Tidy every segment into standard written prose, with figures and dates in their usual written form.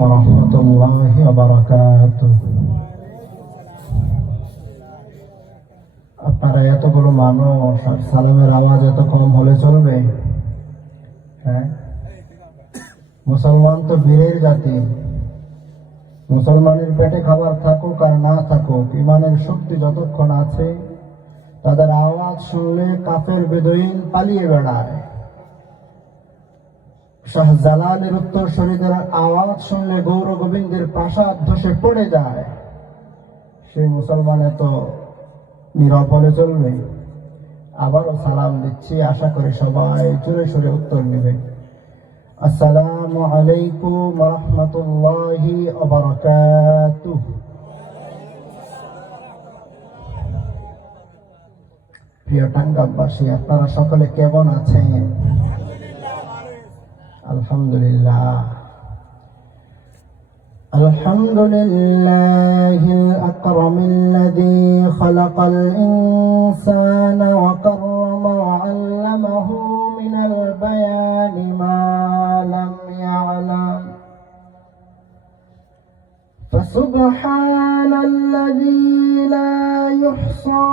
ورحمة الله وبركاته. আপনারা এতগুলো মানুষ সালামের আওয়াজ এত কম হলে চলবে? হ্যাঁ, মুসলমান তো বীরের জাতি। মুসলমানের পেটে খাবার থাকুক আর না থাকুক, ইমানের শক্তি যতক্ষণ আছে, তাদের আওয়াজ শুনলে কাফের বেদুইন পালিয়ে বেড়ায়। শাহজালালের উত্তরসূরিদের আওয়াজ শুনলে গৌর গোবিন্দের প্রাসাদ ধসে পড়ে যায়। সেই মুসলমান এত নীরব হলে চলবে? আবারও সালাম দিচ্ছি, আশা করি সবাই জোরে সোরে উত্তর নেবে। আসসালামু আলাইকুম ওয়া রাহমাতুল্লাহি ওয়া বারাকাতুহু। প্রিয় টাঙ্গাইলবাসী, আপনারা সকলে কেমন আছেন? আলহামদুলিল্লাহ। আলহামদুলিল্লাহিল আকরামিল্লাযী খালাকাল ইনসানা ওয়া কাররামা ওয়া আল্লামাহু মিনাল বায়ানি মা লাম ইয়ালাম। فسبحان الذي لا يحصى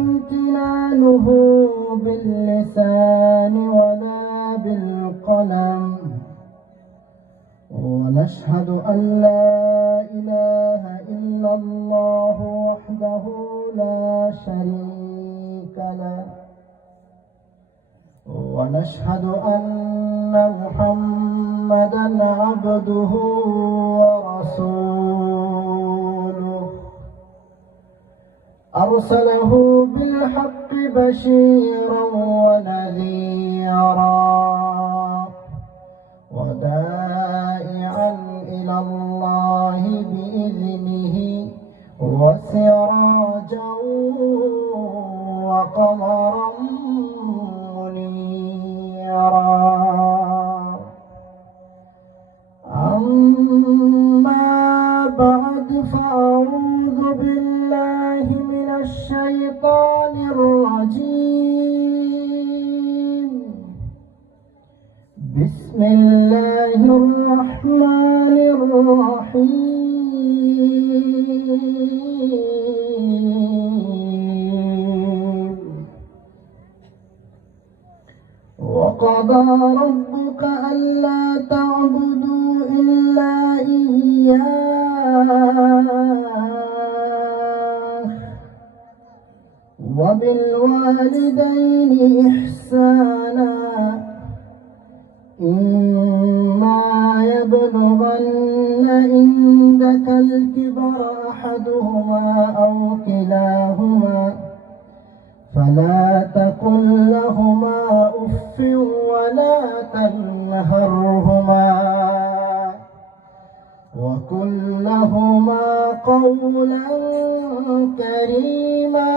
امتنانه باللسان ولا بالقلم، ونشهد أن لا إله إلا الله وحده لا شريك له، ونشهد أن محمدًا عبده ورسوله، أرسله بالحق بشيرًا ونذيرًا وداعيًا إلى الله بإذنه وسراجًا وقمرًا منيرًا. أما بعد، فأعوذ بالله من الشيطان الرجيم. بسم الله الرحمن الرحيم. وقضى ربك ألا تعبدوا إلا إياه وبالوالدين إحسانا، إما يبلغن عندك الكبر أحدهما أو كلاهما فلا تقل لهما أف ولا تنهرهما وقل لهما قولا كريما.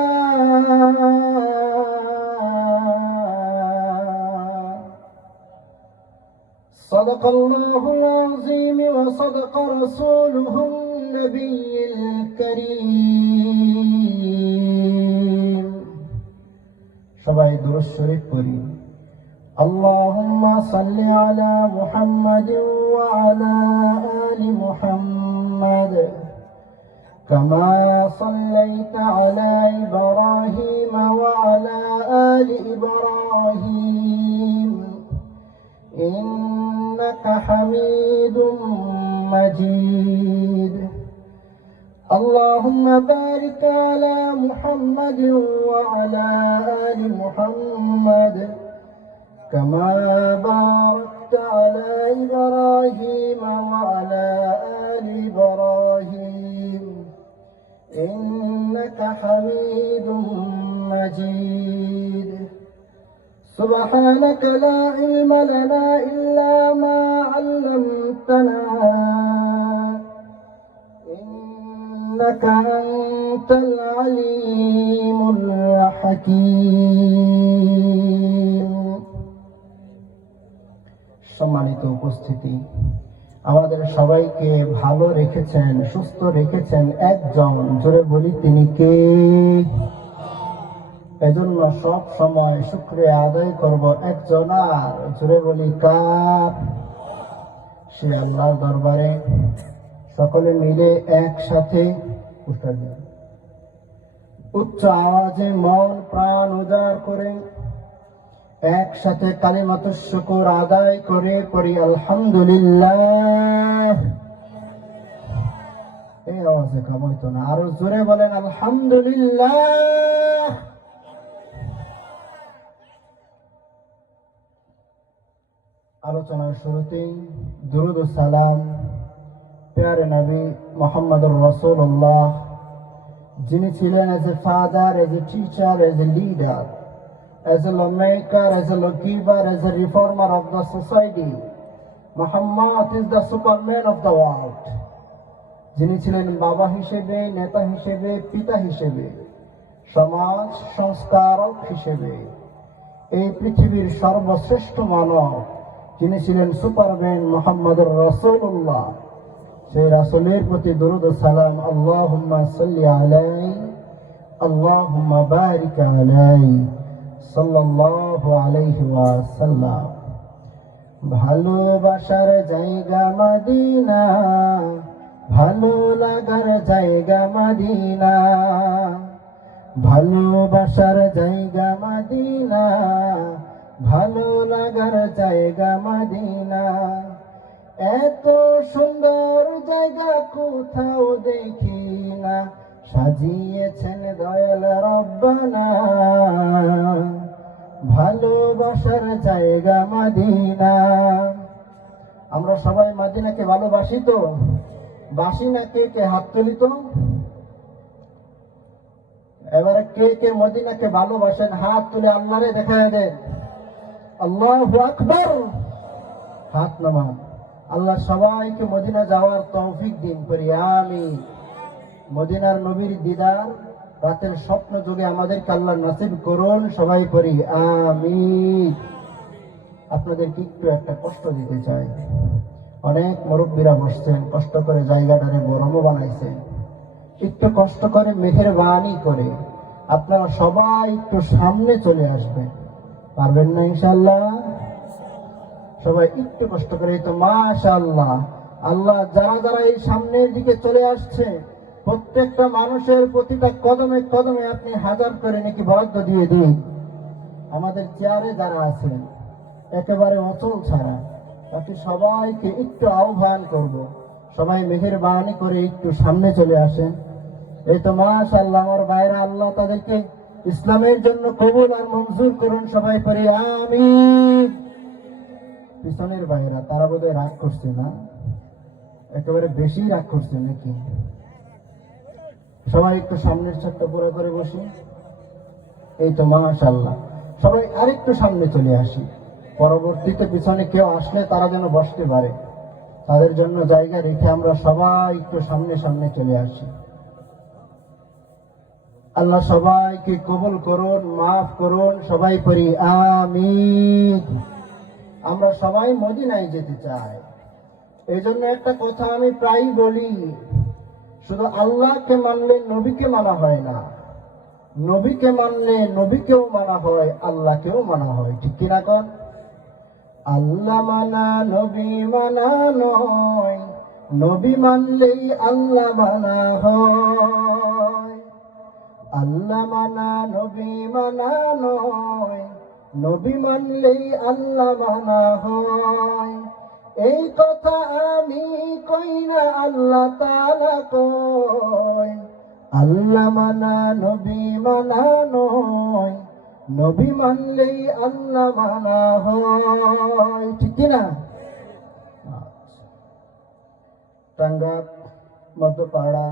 صدق الله العظيم وصدق رسوله النبي الكريم. সবাই দুরূদ শরীফ পড়ি। আল্লাহুম্মা সাল্লি আলা মুহাম্মাদিন ওয়া আলা আলি মুহাম্মাদ কামা সাল্লাইতা আলা ইব্রাহিম ওয়া আলা আলি ইব্রাহিম ইন্নাকা হামিদুম মাজিদ। اللهم بارك على محمد وعلى آل محمد كما باركت على إبراهيم وعلى آل إبراهيم إنك حميد مجيد. سبحانك لا علم لنا إلا ما علمتنا إنك أنت العليم الحكيم. সম্মানিত উপস্থিতি, আমাদের সবাইকে ভালো রেখেছেন, সুস্থ রেখেছেন একজন, জোরে বলি তিনি কে? এজন্য সব সময় শুকরিয়া আদায় করব একজনার, জোরে বলি কার? সে আল্লাহর দরবারে সকলে মিলে একসাথে উচ্চ আওয়াজে মন প্রাণ উজাড় করে একসাথে কালিমাতুশ শুকর আদায় করে পড়ি আলহামদুলিল্লাহ। এই আওয়াজে কাম হইতো না, আরো জোরে বলেন আলহামদুলিল্লাহ। আলোচনার শুরুতেই দুরূদ ও সালাম প্যারে নবী মুহাম্মদুর রাসূলুল্লাহ, যিনি ছিলেন as a father, as a teacher, as a leader, as a lawmaker, as a lawgiver, as a reformer of the society. Muhammad is the superman of the world. যিনি ছিলেন বাবা হিসেবে, নেতা হিসেবে, পিতা হিসেবে, সমাজ সংস্কারক হিসেবে, এই পৃথিবীর সর্বশ্রেষ্ঠ মানব যিনি ছিলেন সুপারম্যান মুহাম্মদুর রাসূলুল্লাহ, সেই রাসূলের প্রতি দরুদ ও সালাম আল্লাহুম্মা সাল্লি আলাইহি আল্লাহুম্মা বারিক আলাইহি সাল্লাল্লাহু আলাইহি ওয়াসাল্লাম। ভালোবাসার জায়গা মদিনা, ভালো লাগার জায়গা মদিনা, ভালোবাসার জায়গা মদিনা, ভালো লাগার জায়গা মদিনা। এত সুন্দর জায়গা কোথাও দেখি না, সাজিয়েছেন দয়াল রব্বানা। ভালোবাসার জায়গা মদিনা। আমরা সবাই মদিনাকে ভালোবাসি তো? বাসি না? কে কে হাত তুলি তো? এবারে কে কে মদিনাকে ভালোবাসেন হাত তুলে আল্লাহরে দেখায় দেন। আল্লাহু আকবার। হাত নামান। আল্লাহ সবাইকে মদিনা যাওয়ার তৌফিক দিন করি, আমিন। মদিনার নবীর দিদার রাতের স্বপ্ন যুগে আমাদেরকে আল্লাহ নসিব করুন, সবাই করি আমিন। আপনাদেরকে একটু একটা কষ্ট দিতে চাই। অনেক মুরব্বীরা বসছেন, কষ্ট করে জায়গাটারে গরমও বানাইছেন, একটু কষ্ট করে মেহেরবানি করে আপনারা সবাই একটু সামনে চলে আসবেন, পারবেন না ইনশাআল্লাহ? সবাই একটু কষ্ট করে। তো মাশাআল্লাহ, আল্লাহ যারা যারা এই সামনের দিকে চলে আসছে প্রত্যেকটা মানুষের প্রতিটা কদমে কদমে আপনি হাজার করে নাকি বরাদ্দ দিয়ে দিন। আমাদের চেয়ারে যারা আছেন একেবারে অচল ছাড়া, তাকে সবাইকে একটু আহ্বান করব, সবাই মেহেরবানি করে একটু সামনে চলে আসেন। এই তো মাশাআল্লাহ আমার ভাইরা, আল্লাহ তাদেরকে ইসলামের জন্য কবুল আর মঞ্জুর করুন, সবাই পড়ি আমিন। পিছনের ভাইরা তারা বোধহয় রাগ করছে না, একেবারে বেশি রাগ করছে নাকি? সবাই একটু সামনের চারটা পুরো করে বসি। এই তো মাশাআল্লাহ, সবাই আরেকটু সামনে চলে আসি। পরবর্তীতে পিছনে কেউ আসলে তারা যেন বসতে পারে, তাদের জন্য জায়গা রেখে আমরা সবাই একটু সামনে সামনে চলে আসি। আল্লাহ সবাইকে কবুল করুন, মাফ করুন, সবাই পড়ি আমিন। আমরা সবাই মদিনায় যেতে চাই। এই জন্য একটা কথা আমি প্রায় বলি, শুধু আল্লাহকে মানলে নবীকে মানা হয় না, নবীকে মানলে নবীকেও মানা হয়, আল্লাহকেও মানা হয়, ঠিক কিনা কন? আল্লাহ মানা নবী মানা নয়, নবী মানলেই আল্লাহ মানা হয়। আল্লাহ মানা নবী মানা নয়, নবী মানলেই আল্লাহ মানা হয়। এই কথা আমি কই না, আল্লাহ তাআলা কয়। আল্লাহ মানা নবী মানা নয়, নবী মানলেই আল্লাহ মানা হয়, ঠিক কিনা? Tanga Madhyapara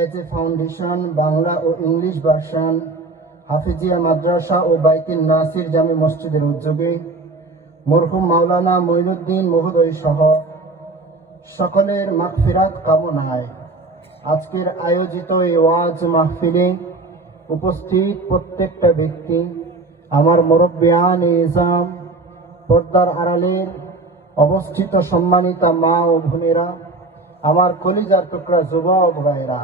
as a foundation Bangla ও ইংলিশ ভার্সন হাফিজিয়া মাদ্রাসা ও বাইতুন নাসির জামে মসজিদের উদ্যোগে মরহুম মাওলানা মঈনুদ্দিন মহোদয় সহ সকলের মাগফিরাত কামনায় আজকের আয়োজিত এই ওয়াজ মাহফিলে উপস্থিত প্রত্যেকটা ব্যক্তি, আমার মুরব্বিয়ান ইজাম, পর্দার আড়ালের অবস্থিত সম্মানিতা মা ও বোনেরা, আমার কলিজার টুকরা যুবক ভাইরা,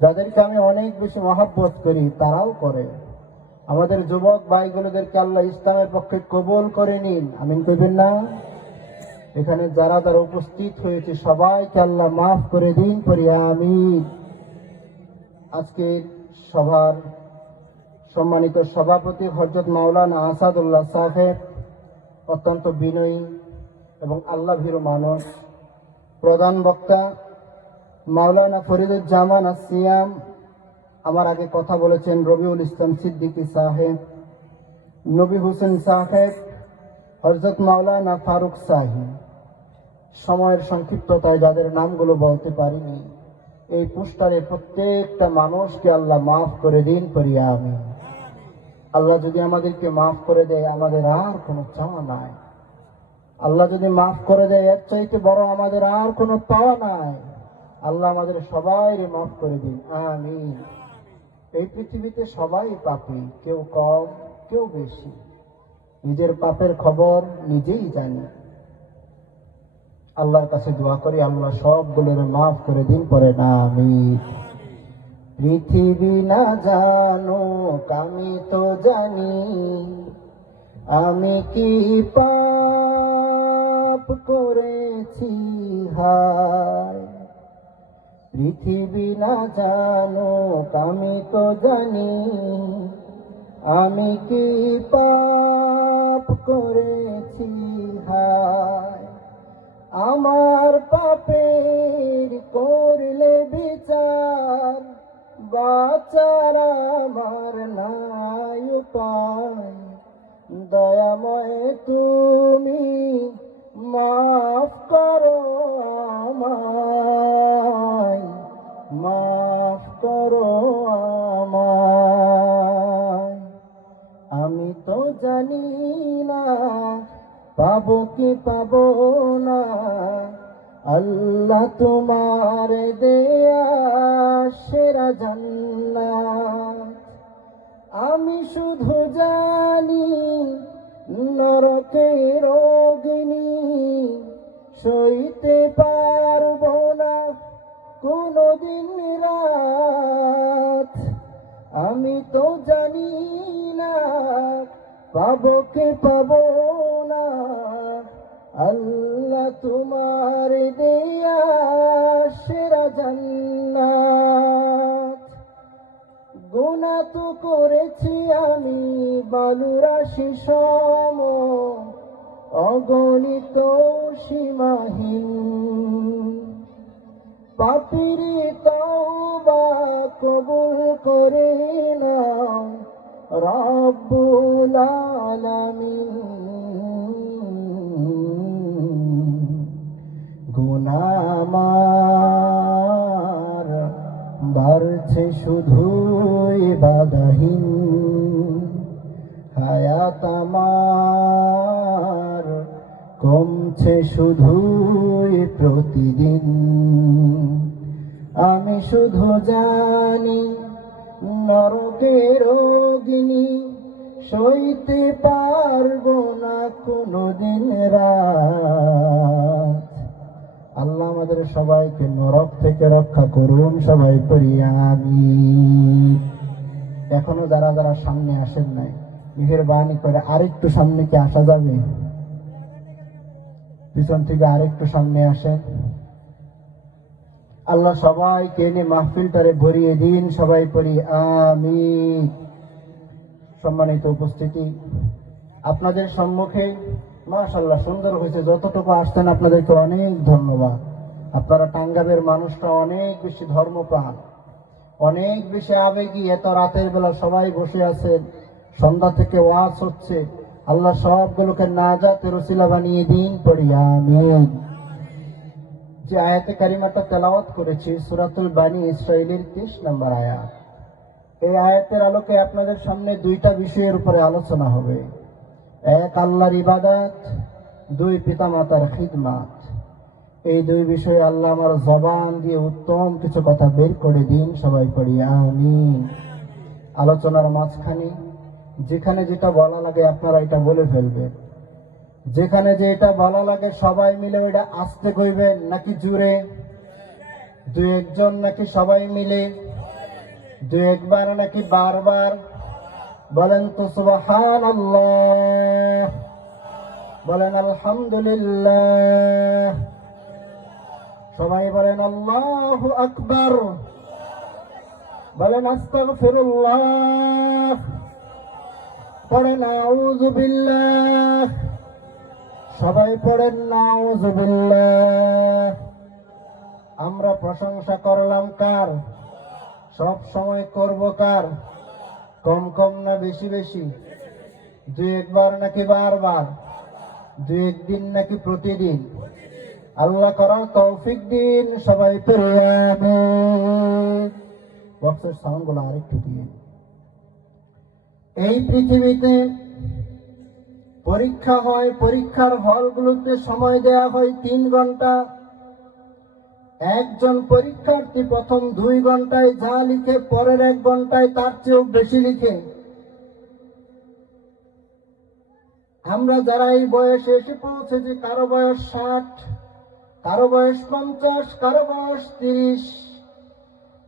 যাদেরকে আমি অনেক বেশি মহব্বত করি তারাও করে, আমাদের যুবক ভাইগুলোদেরকে আল্লাহ ইসলামের পক্ষে কবুল করে নিন, আমিন কইবেন না? এখানে যারা যারা উপস্থিত হয়েছে সবাইকে আল্লাহ মাফ করে দিন, পড়ি আমিন। আজকের সভার সম্মানিত সভাপতি হযরত মাওলানা আসাদুল্লাহ সাহেব অত্যন্ত বিনয়ী এবং আল্লাহ ভীরু মানুষ। প্রধান বক্তা মাওলানা ফরিদুজ্জামান আসিয়াম, আমার আগে কথা বলেছেন রবিউল ইসলাম সিদ্দিকী সাহেব, নবী হোসেন সাহেব, হযরত মাওলানা ফারুক সাহেব। সময়ের সংক্ষিপ্ততায় যাদের নামগুলো বলতে পারিনি, এই পোস্টারে প্রত্যেকটা মানুষকে আল্লাহ মাফ করে দিন, পড়ি আমিন। আল্লাহ যদি আমাদেরকে মাফ করে দেয়, আমাদের আর কোনো চাওয়া নাই। আল্লাহ যদি মাফ করে দেয়, এর চাইতে বড় আমাদের আর কোনো পাওয়া নাই। আল্লাহ আমাদের সবাই মাফ করে দিন, আমিন। এই পৃথিবীতে সবাই পাপী, কেউ কম কেউ বেশি। নিজের পাপের খবর নিজেই জানি। আল্লাহর কাছে দোয়া করি আল্লাহ সবগুলোর মাফ করে দিন, পরে না আমিন। পৃথিবী না জানুক আমি তো জানি, আমি কি পাপ করেছি হায়। পৃথিবী না জানুক আমি তো জানি, আমি কি পাপ করেছি হায়। আমার পাপের করলে বিচার, বাঁচার আমার নাই উপায়। দয়াময় তুমি মাফ করো আমায়, মাফ করো আমায়। আমি তো জানি না পাবো কি পাবো না, আল্লাহ তোমার দেয়া সেরা জান্নাত। আমি শুধু জানি নরকের অগ্নি সইতে পারবো না কোনদিন রাত। আমি তো জানি না পাবো কে পাবো না, আল্লাহ তোমার দেয়া সেরা জান্নাত। গুনাহ তো করেছি আমি বালুরাশি সম, অগণিত সীমাহীন। পাপীর তওবা কবুল করে নাও রব্বুল আলামিন। গুনাহ আমার বাড়ছে শুধুই বাধাহীন, হায়াত আমার কমছে শুধুই প্রতিদিন। আমি শুধু জানি নরকের অগ্নি সইতে পারবো না কোনদিন রাত। আল্লাহ আমাদের সবাইকে নরক থেকে রক্ষা করুন, সবাই পড়ি আমিন। এখনো যারা যারা সামনে আসেন নাই, মেহেরবানি করে আরেকটু সামনে কি আসা যাবে? পিছন থেকে আরেকটু সামনে আসেন। আল্লাহ সবাইকে এনে মাহফিলটারে ভরিয়ে দিন, সবাই পড়ি আমিন। সম্মানিত উপস্থিতি, আপনাদের সম্মুখে মাশাআল্লাহ সুন্দর হয়েছে। যতটুকু আসছেন আপনাদেরকে অনেক ধন্যবাদ। আপনারা টাঙ্গাবের মানুষটা অনেক বেশি ধর্মপ্রাণ, অনেক বেশি আবেগী। এত রাতের বেলা সবাই বসে আছেন, সন্ধ্যা থেকে ওয়াজ হচ্ছে। আল্লাহ সবগুলোকে নাজাতের ওসিলা বানিয়ে দিন, পড়ি আমিন। যে আয়াতে কারিমাটা তেলাওয়াত করেছি সূরাতুল বানি ইসরাঈলের 30 নম্বর আয়াত। এই আয়াতের আলোকে আপনাদের সামনে দুইটা বিষয়ের উপরে আলোচনা হবে। এক আল্লাহর ইবাদত, দুই পিতামাতার খিদমত। এই দুই বিষয়ে আল্লাহ আমার জবান দিয়ে উত্তম কিছু কথা বের করে দিন, সবাই পড়ি আমিন। আলোচনার মাঝখানে যেখানে যেটা বলা লাগে আপনারা এটা বলে ফেলবেন। যেখানে যেটা বলা লাগে সবাই মিলে ওইটা আস্তে কইবেন নাকি জোরে? দুই একজন নাকি সবাই মিলে? দুই একবার নাকি বারবার? বলেন তো সুবহানাল্লাহ। বলেন আলহামদুলিল্লাহ। সবাই বলেন আল্লাহু আকবার। বলেন আস্তাগফিরুল্লাহ। পড়েন আউযু বিল্লাহ। সবাই পড়েন আউযু বিল্লাহ। আমরা প্রশংসা করলাম কার? সব সময় করব কার? কম কম না বেশি বেশি? দুই একবার নাকি বারবার? দুই একদিন নাকি প্রতিদিন? আল্লাহ করার তৌফিক দিন। সবাই পড়ে আমিন। বক্সের সাউন্ডগুলো আরেকটু দিয়ে। এই পৃথিবীতে পরীক্ষা হয়, পরীক্ষার হলগুলোতে সময় দেয়া হয় 3 ঘন্টা। একজন পরীক্ষার্থী প্রথম 2 ঘন্টায় যা লিখে, পরের 1 ঘন্টায় তার চেয়েও বেশি লিখে। আমরা যারা এই বয়সে এসে পৌঁছেছি, কারো বয়স 60, কারো বয়স 50, কারো বয়স 30,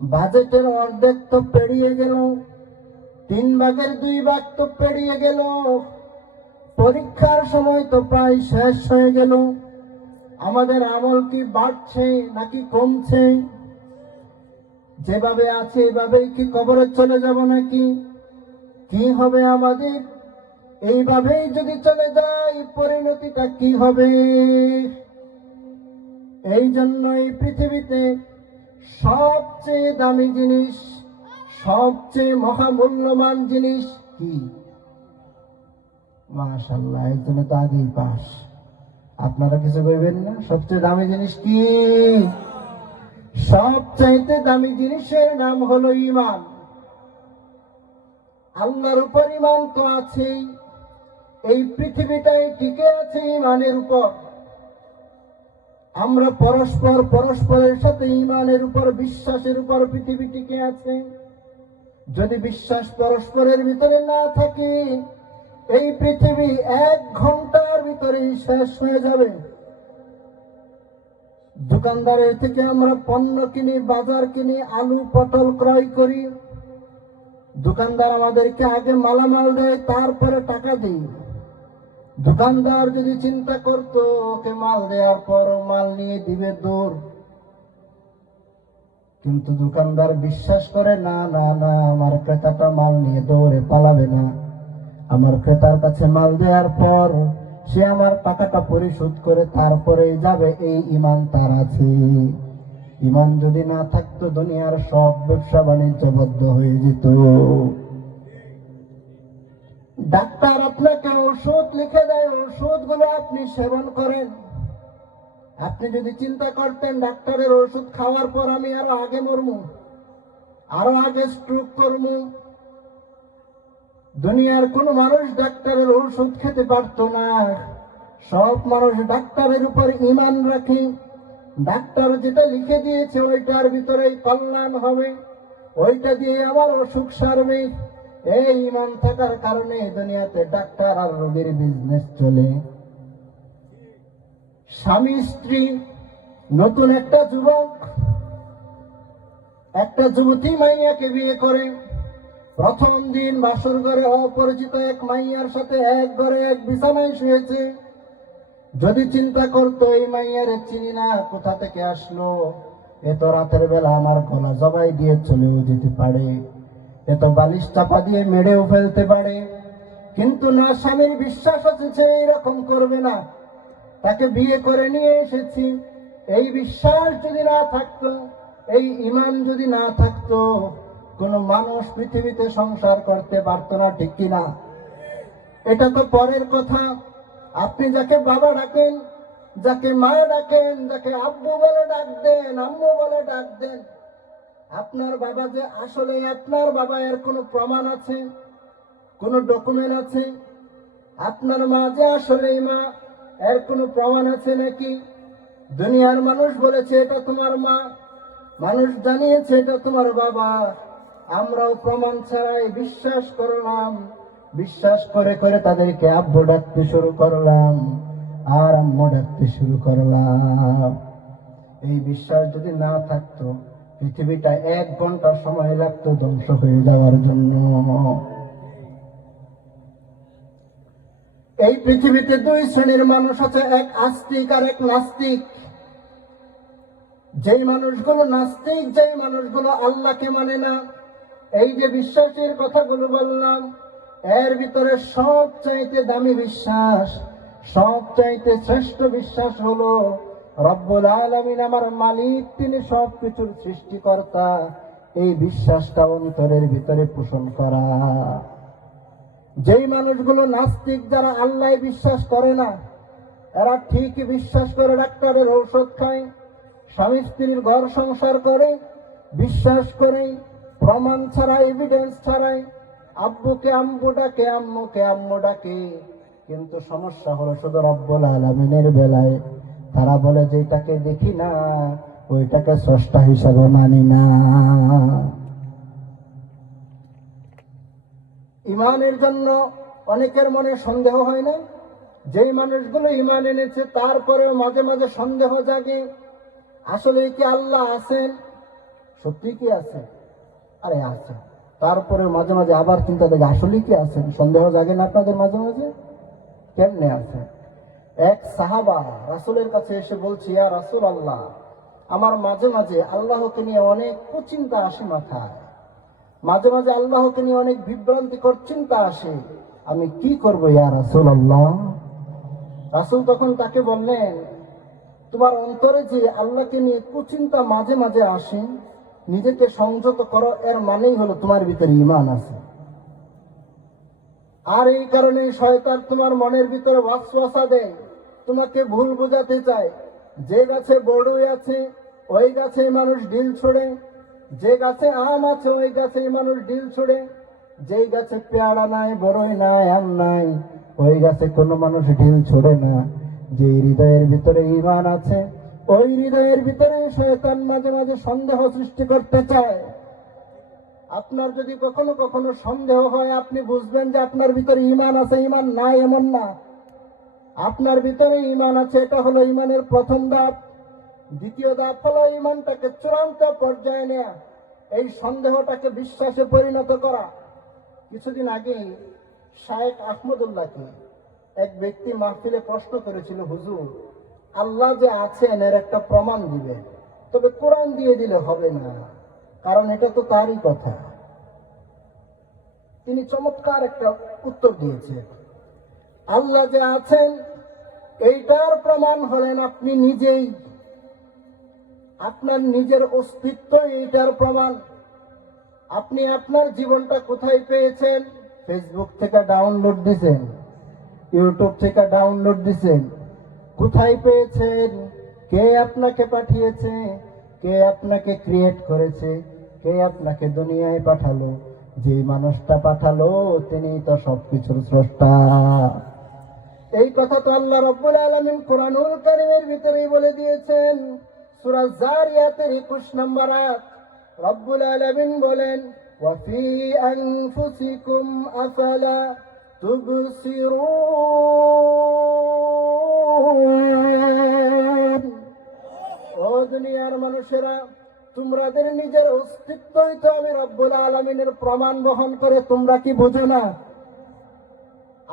বাজেটের অর্ধেক তো পেরিয়ে গেল, 3 ভাগের 2 ভাগ তো পেরিয়ে গেল, পরীক্ষার সময় তো প্রায় শেষ হয়ে গেল। আমাদের আমল কি বাড়ছে নাকি কমছে? যেভাবে আছে এভাবেই কি কবরে চলে যাব নাকি? কি হবে আমাদের? এইভাবেই যদি চলে যায় পরিণতিটা কি হবে? এই জন্য এই পৃথিবীতে সবচেয়ে দামি জিনিস, সবচেয়ে মহামূল্যবান জিনিস কি? মাশাআল্লাহ, একজনে তো আগেই পাস। আপনারা কিছু বলবেন না? সবচেয়ে দামি জিনিস কি? সবচাইতে দামি জিনিসের নাম হলো ঈমান। আল্লাহর উপর ঈমান তো আছেই, এই পৃথিবীটাই টিকে আছে ঈমানের উপর। আমরা পরস্পরের সাথে ঈমানের উপর, বিশ্বাসের উপর পৃথিবী টিকে আছে। যদি বিশ্বাস পরস্পরের ভিতরে না থাকে, এই পৃথিবী 1 ঘন্টার ভিতরেই শেষ হয়ে যাবে। দোকানদারের থেকে আমরা পণ্য কিনি, বাজার কিনি, আলু পটল ক্রয় করি। দোকানদার আমাদেরকে আগে মালামাল দেয়, তারপরে টাকা দেয়। দোকানদার যদি চিন্তা করতো ওকে মাল দেওয়ার পর মাল নিয়ে দিবে দূর, কিন্তু দোকানদার বিশ্বাস করে না না না, আমার ক্রেতাটা মাল নিয়ে দৌড়ে পালাবে না। আমার ক্রেতার কাছে মাল দেওয়ার পর সে আমার টাকাটা পরিশোধ করে তারপরেই যাবে। এই ঈমান তার আছে। ঈমান যদি না থাকতো দুনিয়ার সব ব্যবসা বাণিজ্য বন্ধ হয়ে যেত। ডাক্তার আপনাকে ওষুধ লিখে দেয়, ওষুধগুলো আপনি সেবন করেন। আপনি যদি চিন্তা করতেন ডাক্তারের ওষুধ খাওয়ার পর আমি আরো আগে মরমু, আরো আগে স্ট্রোক করবো, দুনিয়ার কোন মানুষ ডাক্তারের ওষুধ খেতে পারতো না। সব মানুষ ডাক্তারের উপর ঈমান রাখে। ডাক্তার যেটা লিখে দিয়েছে ওইটার ভিতরেই কল্যাণ হবে, ওইটা দিয়ে আমার অসুখ সারবে। এই ঈমান থাকার কারণে দুনিয়াতে ডাক্তার আর রোগীর বিজনেস চলে। স্বামী স্ত্রী, নতুন একটা যুবক একটা যুবতী মাইয়াকে বিয়ে করে। প্রথম দিন বাসর ঘরে অপরিচিত এক মাইয়ার সাথে এক ঘরে এক বিছানায় শুয়েছে। যদি চিন্তা করতো এই মাইয়ারে চিনি না, কোথা থেকে আসলো, এত রাতের বেলা আমার গলা জবাই দিয়ে চলেও যেতে পারে, এত বালিশ চাপা দিয়ে মেরেও ফেলতে পারে, কিন্তু না, স্বামীর বিশ্বাস আছে এইরকম করবে না, তাকে বিয়ে করে নিয়ে এসেছি। এই বিশ্বাস যদি না থাকতো, এই ঈমান যদি না থাকতো, কোন মানুষ পৃথিবীতে সংসার করতে পারতো না, ঠিক কিনা? এটা তো পরের কথা। আপনি যাকে বাবা ডাকেন, যাকে মা ডাকেন, যাকে আব্বু বলে ডাক দেন, আম্মু বলে ডাক দেন, আপনার বাবা যে আসলে আপনার বাবা এর কোনো প্রমাণ আছে? কোন ডকুমেন্ট আছে? আপনার মা যে আসলেই মা এর কোনো প্রমাণ আছে নাকি? দুনিয়ার মানুষ বলেছে এটা তোমার মা, মানুষ জানিয়েছে এটা তোমার বাবা, আমরাও প্রমাণ ছাড়াই বিশ্বাস করলাম। বিশ্বাস করে করে তাদেরকে আব্বু ডাকতে শুরু করলাম আর আম্মু ডাকতে শুরু করলাম। এই বিশ্বাস যদি না থাকতো, পৃথিবীটা 1 ঘন্টা সময় লাগতো ধ্বংস হয়ে যাওয়ার জন্য। এই পৃথিবীতে দুই শ্রেণীর মানুষ আছে, এক আস্তিক আর এক নাস্তিক। যেই মানুষগুলো নাস্তিক, যেই মানুষগুলো আল্লাহকে মানে না, এই যে বিশ্বাসের কথাগুলো বললাম, এর ভিতরে সবচাইতে দামি বিশ্বাস, সবচাইতে শ্রেষ্ঠ বিশ্বাস হলো রব্বুল আলামিন আমার মালিক, তিনি সবকিছুর সৃষ্টিকর্তা। এই বিশ্বাসটা অন্তরের ভিতরে পোষণ করা। যেই মানুষগুলো নাস্তিক, যারা আল্লাহ বিশ্বাস করে না, এরা ঠিকই বিশ্বাস করে ডাক্তারের ঔষধ খায়, স্বামী স্ত্রীর ঘর সংসার করে, বিশ্বাস করে প্রমাণ ছাড়া, এভিডেন্স ছাড়াই আব্বুকে আম্মু ডাকে, আম্মুকে আম্মু ডাকে। কিন্তু সমস্যা হলো শুধু রব্বুল আলামিনের বেলায় তারা বলে যেটাকে দেখি না ওইটাকে স্রষ্টা হিসাবে মানি না। ইমানের জন্য অনেকের মনে সন্দেহ হয় না? যেই মানুষগুলো ইমান এনেছে তারপরেও মাঝে মাঝে সন্দেহ জাগে, আসলে কি আল্লাহ আছেন? সত্যি কি আছে? আরে আছে। তারপরে মাঝে মাঝে আবার চিন্তা দেখে আসলে কি আছেন? সন্দেহ জাগে না আপনাদের মাঝে মাঝে? কেমনে আছে? এক সাহাবা রাসূলের কাছে এসে বলছি, ইয়া রাসূলুল্লাহ, আমার মাঝে মাঝে আল্লাহকে নিয়ে অনেক কুচিন্তা আসে মাথায়, মাঝে মাঝে আল্লাহকে নিয়ে অনেক বিভ্রান্তিকর চিন্তা আসে, আমি কি করব ইয়া রাসূলুল্লাহ? রাসূল তখন তাকে বললেন, তোমার অন্তরে যে আল্লাহকে নিয়ে কুচিন্তা মাঝে মাঝে আসে, নিজেকে সংযত করো, এর মানেই হলো তোমার ভিতরে ঈমান আছে। আর এই কারণে শয়তান তোমার মনের ভিতরে ওয়াসওয়াসা দেয়, তোমাকে ভুল বোঝাতে চায়। যে গাছে বড়ই আছে ওই গাছে মানুষ ডিল ছোড়ে, যে গাছে আম আছে ওই গাছে মানুষ ডিল ছোড়ে, যেই গাছে পেয়ারা নাই, বড়ই নাই, আম নাই, ওই গাছে কোনো মানুষ ডিল ছোড়ে না। যে হৃদয়ের ভিতরে ঈমান আছে ওই হৃদয়ের ভিতরে শয়তান মাঝে মাঝে সন্দেহ সৃষ্টি করতে চায়। আপনার যদি কখনো কখনো সন্দেহ হয়, আপনি বুঝবেন যে আপনার ভিতরে ঈমান আছে, ঈমান নাই এমন না। আপনার ভিতরে ঈমান আছে, এটা হলো ঈমানের প্রথম ধাপ। দ্বিতীয় ধাপ হলো ঈমানটাকে চূড়ান্ত পর্যায়ে নেয়া, এই সন্দেহটাকে বিশ্বাসে পরিণত করা। কিছুদিন আগে শায়েখ আহমদুল্লাহকে এক ব্যক্তি মাহফিলে প্রশ্ন করেছিল, হুজুর, আল্লাহ যে আছেন এর একটা প্রমাণ দিবে, তবে কোরআন দিয়ে দিলে হবে না, কারণ এটা তো তারই কথা। তিনি চমৎকার একটা উত্তর দিয়েছেন, আল্লাহ যে আছেন এইটার প্রমাণ হলেন আপনি নিজেই, আপনার নিজের অস্তিত্ব এইটার প্রমাণ। আপনি আপনার জীবনটা কোথায় পেয়েছেন? ফেসবুক থেকে ডাউনলোড দিছেন, ইউটিউব থেকে ডাউনলোড দিছেন, কোথায় পেয়েছেন? কে আপনাকে পাঠিয়েছে? কে আপনাকে ক্রিয়েট করেছে? কে আপনাকে দুনিয়ায় পাঠালো? যে মানুষটা পাঠালো তিনি তো সবকিছুর স্রষ্টা। এই কথা তো আল্লাহ রাব্বুল আলামিন কোরআনুল কারীমের ভিতরেই বলে দিয়েছেন। সূরা যারিয়াতের 21 নম্বর আয়াত রব্বুল আলামিন বলেন, ওয়া ফি আনফুসিকুম আফালা তুবসিরুন। ও দুনিয়ার মানুষেরা, তোমাদের নিজের অস্তিত্বই তো আমি রব্বুল আলামিনের প্রমাণ বহন করে, তোমরা কি বুঝো না?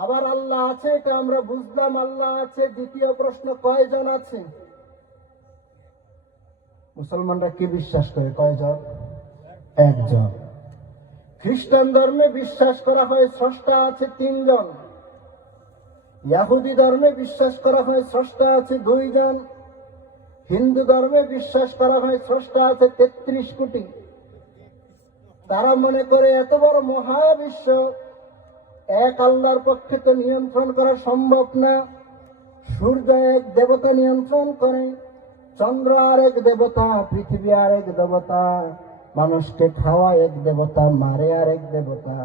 আবার আল্লাহ আছে এটা আমরা বুঝলাম, আল্লাহ আছে। দ্বিতীয় প্রশ্ন, কয়জন আছে? মুসলমানরা কি বিশ্বাস করে? কয়জন? একজন। খ্রিস্টান ধর্মে বিশ্বাস করা হয় স্রষ্টা আছে 3 জন। ইহুদি ধর্মে বিশ্বাস করা হয় স্রষ্টা আছে 2 জন। হিন্দু ধর্মে বিশ্বাস করা হয় স্রষ্টা আছে 33 কোটি। তারা মনে করে এত বড় মহাবিশ্ব এক আল্লাহর পক্ষে তো নিয়ন্ত্রণ করা সম্ভব না। সূর্য এক দেবতা নিয়ন্ত্রণ করে, চন্দ্র আর এক দেবতা, পৃথিবী আর এক দেবতা, মানুষকে খাওয়া এক দেবতা, মারে আর এক দেবতা।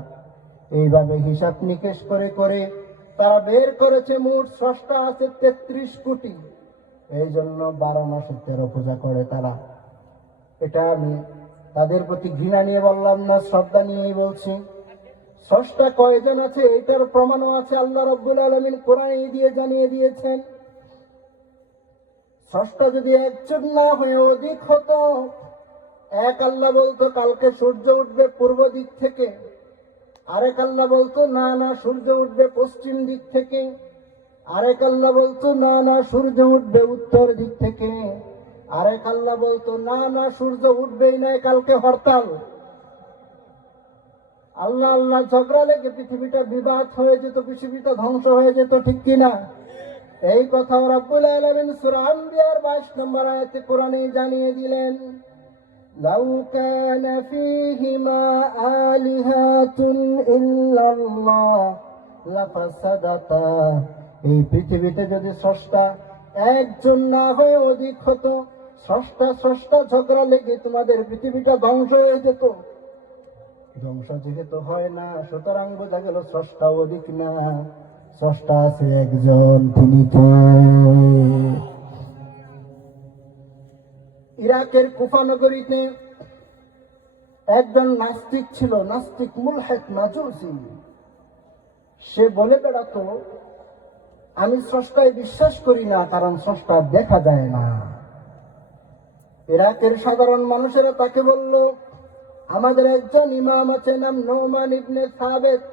এইভাবে হিসাব নিকেশ করে করে তারা বের করেছে মোট স্রষ্টা আছে 33 কোটি। এই জন্য 12 মাসে 13 পূজা করে তারা। এটা আমি তাদের প্রতি ঘৃণা নিয়ে বললাম না, শ্রদ্ধা নিয়েই বলছি। স্রষ্টা কয়জন আছে এটার প্রমাণও আছে, আল্লাহ রাব্বুল আলামিন কোরআনে দিয়ে জানিয়ে দিয়েছেন। স্রষ্টা যদি একজন না হয়ে অধিক হতো, এক আল্লাহ বলতো কালকে সূর্য উঠবে পূর্ব দিক থেকে, আরেক আল্লাহ বলতো না না সূর্য উঠবে পশ্চিম দিক থেকে, আরেক আল্লাহ বলতো না না সূর্য উঠবে উত্তর দিক থেকে, আরেক আল্লাহ বলতো না না সূর্য উঠবেই না, কালকে হরতাল। আল্লাহ আল্লাহ ঝগড়া লেগে পৃথিবীটা বিবাদ হয়ে যেত, পৃথিবীটা ধ্বংস হয়ে যেত, ঠিক কিনা? এই কথা রব্বুল আলামিন সূরা আম্বিয়ার 22 নম্বর আয়াতে কোরআনে জানিয়ে দিলেন, লাউ কানা ফীহিমা আলিহাতুন ইল্লাল্লাহ লাফাসাদাতা। এই পৃথিবীতে যদি স্রষ্টা একজন না হয়ে অধিক হতো, স্রষ্টা স্রষ্টা ঝগড়া লেগে তোমাদের পৃথিবীটা ধ্বংস হয়ে যেত। ধ্বংস যেহেতু হয় না, সুতরাং বোঝা গেল স্রষ্টা অধিক না, স্রষ্টা আছে একজন, তিনি কে? ইরাকের কুফা নগরীতে একজন নাস্তিক ছিল, নাস্তিক মুলহিদ মাজুসি। সে বলে বেড়াতো, আমি স্রষ্টায় বিশ্বাস করি না, কারণ স্রষ্টা দেখা যায় না। ইরাকের সাধারণ মানুষেরা তাকে বলল, আমাদের একজন ইমাম আছে, নাম নোমান ইবনে সাবেত,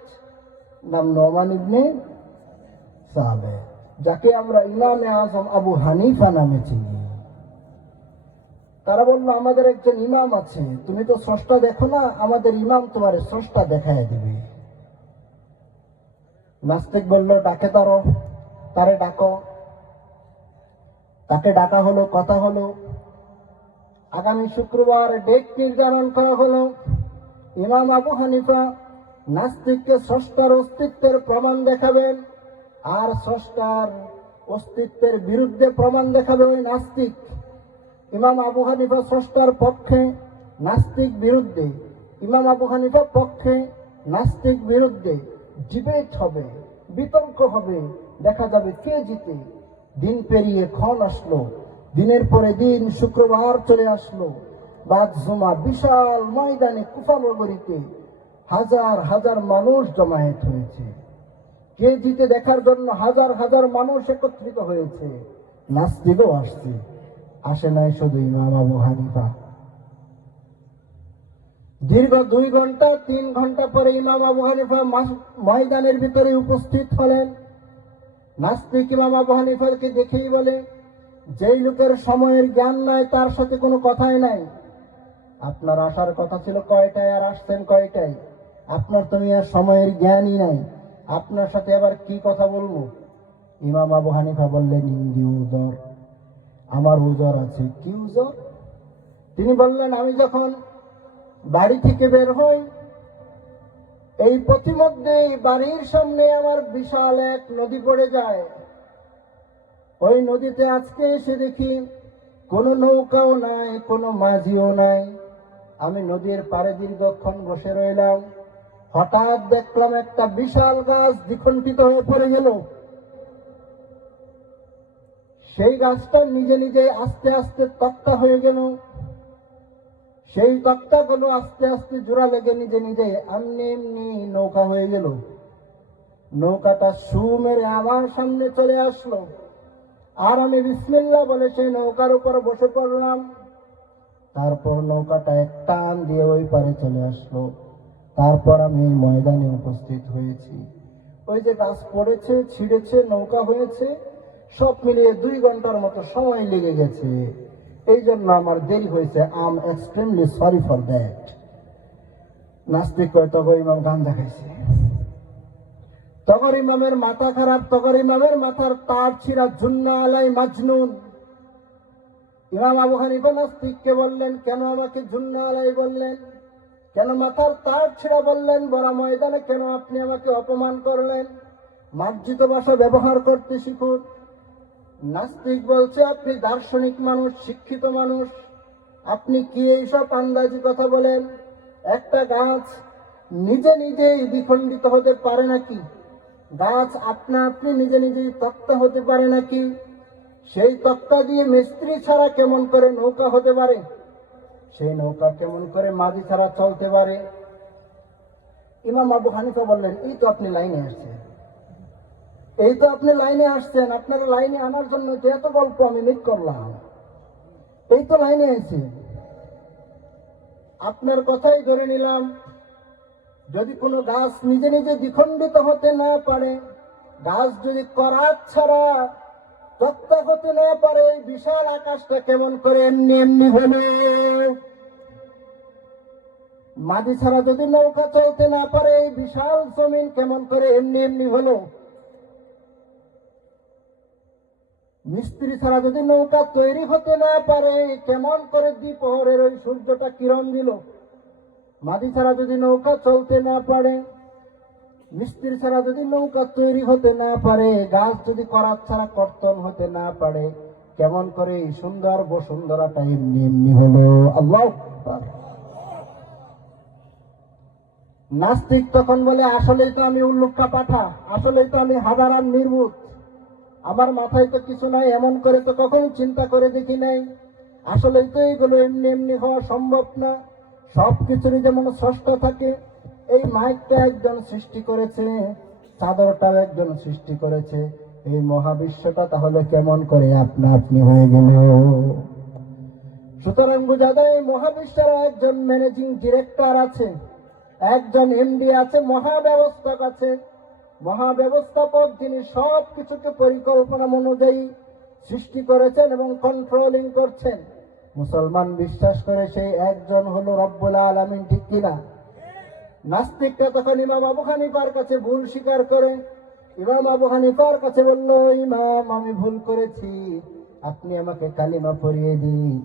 নাম নোমান ইবনে সাবেত, যাকে আমরা ইমামে আজম আবু হানিফা নামে চিনি। তারা বলল, আমাদের একজন ইমাম আছে, তুমি তো স্রষ্টা দেখো না, আমাদের ইমাম তোমার স্রষ্টা দেখায় দিবে। নাস্তিক বলল, ডাকে তারে ডাকো। তাকে ডাকা হলো, কথা হলো। আগামী শুক্রবার ডেট নির্ধারণ করা হলো। ইমাম আবু হানিফা নাস্তিককে স্রষ্টার অস্তিত্বের প্রমাণ দেখাবেন, আর স্রষ্টার অস্তিত্বের বিরুদ্ধে প্রমাণ দেখাবে ওই নাস্তিক। ইমাম আবু হানিফা স্রষ্টার পক্ষে, নাস্তিক বিরুদ্ধে। ইমাম আবু হানিফা পক্ষে, নাস্তিক বিরুদ্ধে ডিবেট হবে, বিতর্ক হবে, দেখা যাবে কে জিতে। দিন পেরিয়ে ক্ষণ আসলো, দিনের পরে দিন, শুক্রবার চলে আসলো। বাদ জুমা বিশাল ময়দানে কুফা নগরীতে হাজার হাজার মানুষ জমায়েত হয়েছে। কে জিতে দেখার জন্য হাজার হাজার মানুষ একত্রিত হয়েছে। নাস্তিকও আসছে, আসে নাই শুধু ইমাম আবু হানিফা। দীর্ঘ 2 ঘন্টা 3 ঘন্টা পরে ইমাম আবু হানিফা ময়দানের ভিতরে উপস্থিত হলেন। নাস্তিক ইমাম আবু হানিফাকে দেখেই বলে, যেই লোকের সময়ের জ্ঞান নাই তার সাথে কোনো কথাই নাই। আপনার আসার কথা ছিল কয়টায়, আর আসছেন কয়টায়? আপনার তো আর সময়ের জ্ঞানই নাই, আপনার সাথে আবার কি কথা বলবো? ইমাম আবু হানিফা বললেন, ইন্দি উজর, আমার উজর আছে। কি উজর? তিনি বললেন, আমি যখন বাড়ি থেকে বের হই, এই পথিমধ্যে বাড়ির সামনে আমার বিশাল এক নদী পড়ে যায়। ওই নদীতে আজকে এসে দেখি কোনো নৌকাও নাই, কোনো মাঝিও নাই। আমি নদীর পাড়ে দীর্ঘক্ষণ বসে রইলাম। হঠাৎ দেখলাম একটা বিশাল গাছ দ্বিখণ্ডিত হয়ে পড়ে গেল। সেই গাছটা নিজে নিজে আস্তে আস্তে তক্তা হয়ে গেল। সেই তক্তাগুলো আস্তে আস্তে জোড়া লেগে নিজে নিজে এমনি এমনি নৌকা হয়ে গেল। নৌকাটা সু মেরে আমার সামনে চলে আসলো, আর আমি বিসমিল্লাহ বলে সেই নৌকার উপর বসে পড়লাম। তারপর নৌকাটা এক টান দিয়ে ওই পারে চলে আসলো। তারপর আমি ময়দানে উপস্থিত হয়েছি। ওই যে গাছ পড়েছে, ছিঁড়েছে, নৌকা হয়েছে, সব মিলিয়ে 2 ঘন্টার মতো সময় লেগে গেছে। এই জন্য আমার দেরি হয়েছে। I am extremely sorry for that. নাস্তিক কয়, তখন ইমাম গান দেখাইছে, তখন ইমামের মাথা খারাপ, তখন ইমামের মাথার তার ছিঁড়া, জুন্না আলাই মাজনুন। ইমাম আবু হানিফা নাস্তিককে বললেন, কেন আমাকে জুন্না আলাই বললেন? কেন মাথার তার ছিঁড়া বললেন? বড় ময়দানে কেন আপনি আমাকে অপমান করলেন? মার্জিত ভাষা ব্যবহার করতে শিখুন। নাস্তিক বলছে, আপনি দার্শনিক মানুষ, শিক্ষিত মানুষ, আপনি কি এইসব আন্দাজি কথা বলেন? একটা গাছ নিজে নিজেই দ্বিখণ্ডিত হতে পারে নাকি? গাছ আপনা আপনি নিজে নিজেই তক্তা হতে পারে নাকি? সেই তক্তা দিয়ে মিস্ত্রি ছাড়া কেমন করে নৌকা হতে পারে? সেই নৌকা কেমন করে মাঝি ছাড়া চলতে পারে? ইমাম আবু হানিফা বললেন, এই তো আপনি লাইনে আসছেন, এই তো আপনি লাইনে আসছেন, আপনার লাইনে আনার জন্য তো এত গল্প আমি মিট করলাম, এই তো লাইনে আছি, আপনার কথাই ধরে নিলাম। যদি কোনো গাছ নিজে নিজে দ্বিখণ্ডিত হতে না পারে, গাছ যদি করাত ছাড়া তক্তা হতে না পারে, এই বিশাল আকাশটা কেমন করে এমনি এমনি হলো? মাটি ছাড়া যদি নৌকা চলতে না পারে, এই বিশাল জমিন কেমন করে এমনি এমনি হলো? মিস্ত্রি ছাড়া যদি নৌকা তৈরি হতে না পারে, কেমন করে দ্বিপ্রহরের ওই সূর্যটা কিরণ দিল? মাটি ছাড়া যদি নৌকা চলতে না পারে, মিস্ত্রি ছাড়া যদি নৌকা তৈরি হতে না পারে, গাছ যদি করাত ছাড়া কর্তন হতে না পারে, কেমন করে এই সুন্দর বসুন্ধরাটা এমনি এমনি হলো? আল্লাহু আকবার। নাস্তিক তখন বলে, আসলেই তো আমি উল্লুক্কা পাঠা, আসলেই তো আমি হাজারান নির্বুত, আমার মাথায় তো কিছু নাই, এমন করে তো কখনো চিন্তা করে দেখি নাই, আসলেই তো এইগুলো এমনি এমনি হওয়া সম্ভব না, সবকিছুরই যেমন স্রষ্টা থাকে, এই মাইকটা একজন সৃষ্টি করেছে, চাদরটাও একজন সৃষ্টি করেছে, এই মহাবিশ্বটা তাহলে কেমন করে আপনা আপনি হয়ে গেল? সুতরাং বোঝা যায় এই মহাবিশ্বের একজন ম্যানেজিং ডিরেক্টর আছে, একজন এমডি আছে, মহাব্যবস্থাপক আছে, মহাব্যবস্থাপক যিনি সব কিছুকে পরিকল্পনা অনুযায়ী সৃষ্টি করেছেন এবং কন্ট্রোলিং করছেন। মুসলমান বিশ্বাস করে সেই একজন হলো রব্বুল আলামিন, ঠিক কিনা? নাস্তিকরা তখন ইমাম আবু হানিফার কাছে ভুল স্বীকার করে, ইমাম আবু হানিফার কাছে বলল, ইমাম আমি ভুল করেছি, আপনি আমাকে কালিমা পড়িয়ে দিন,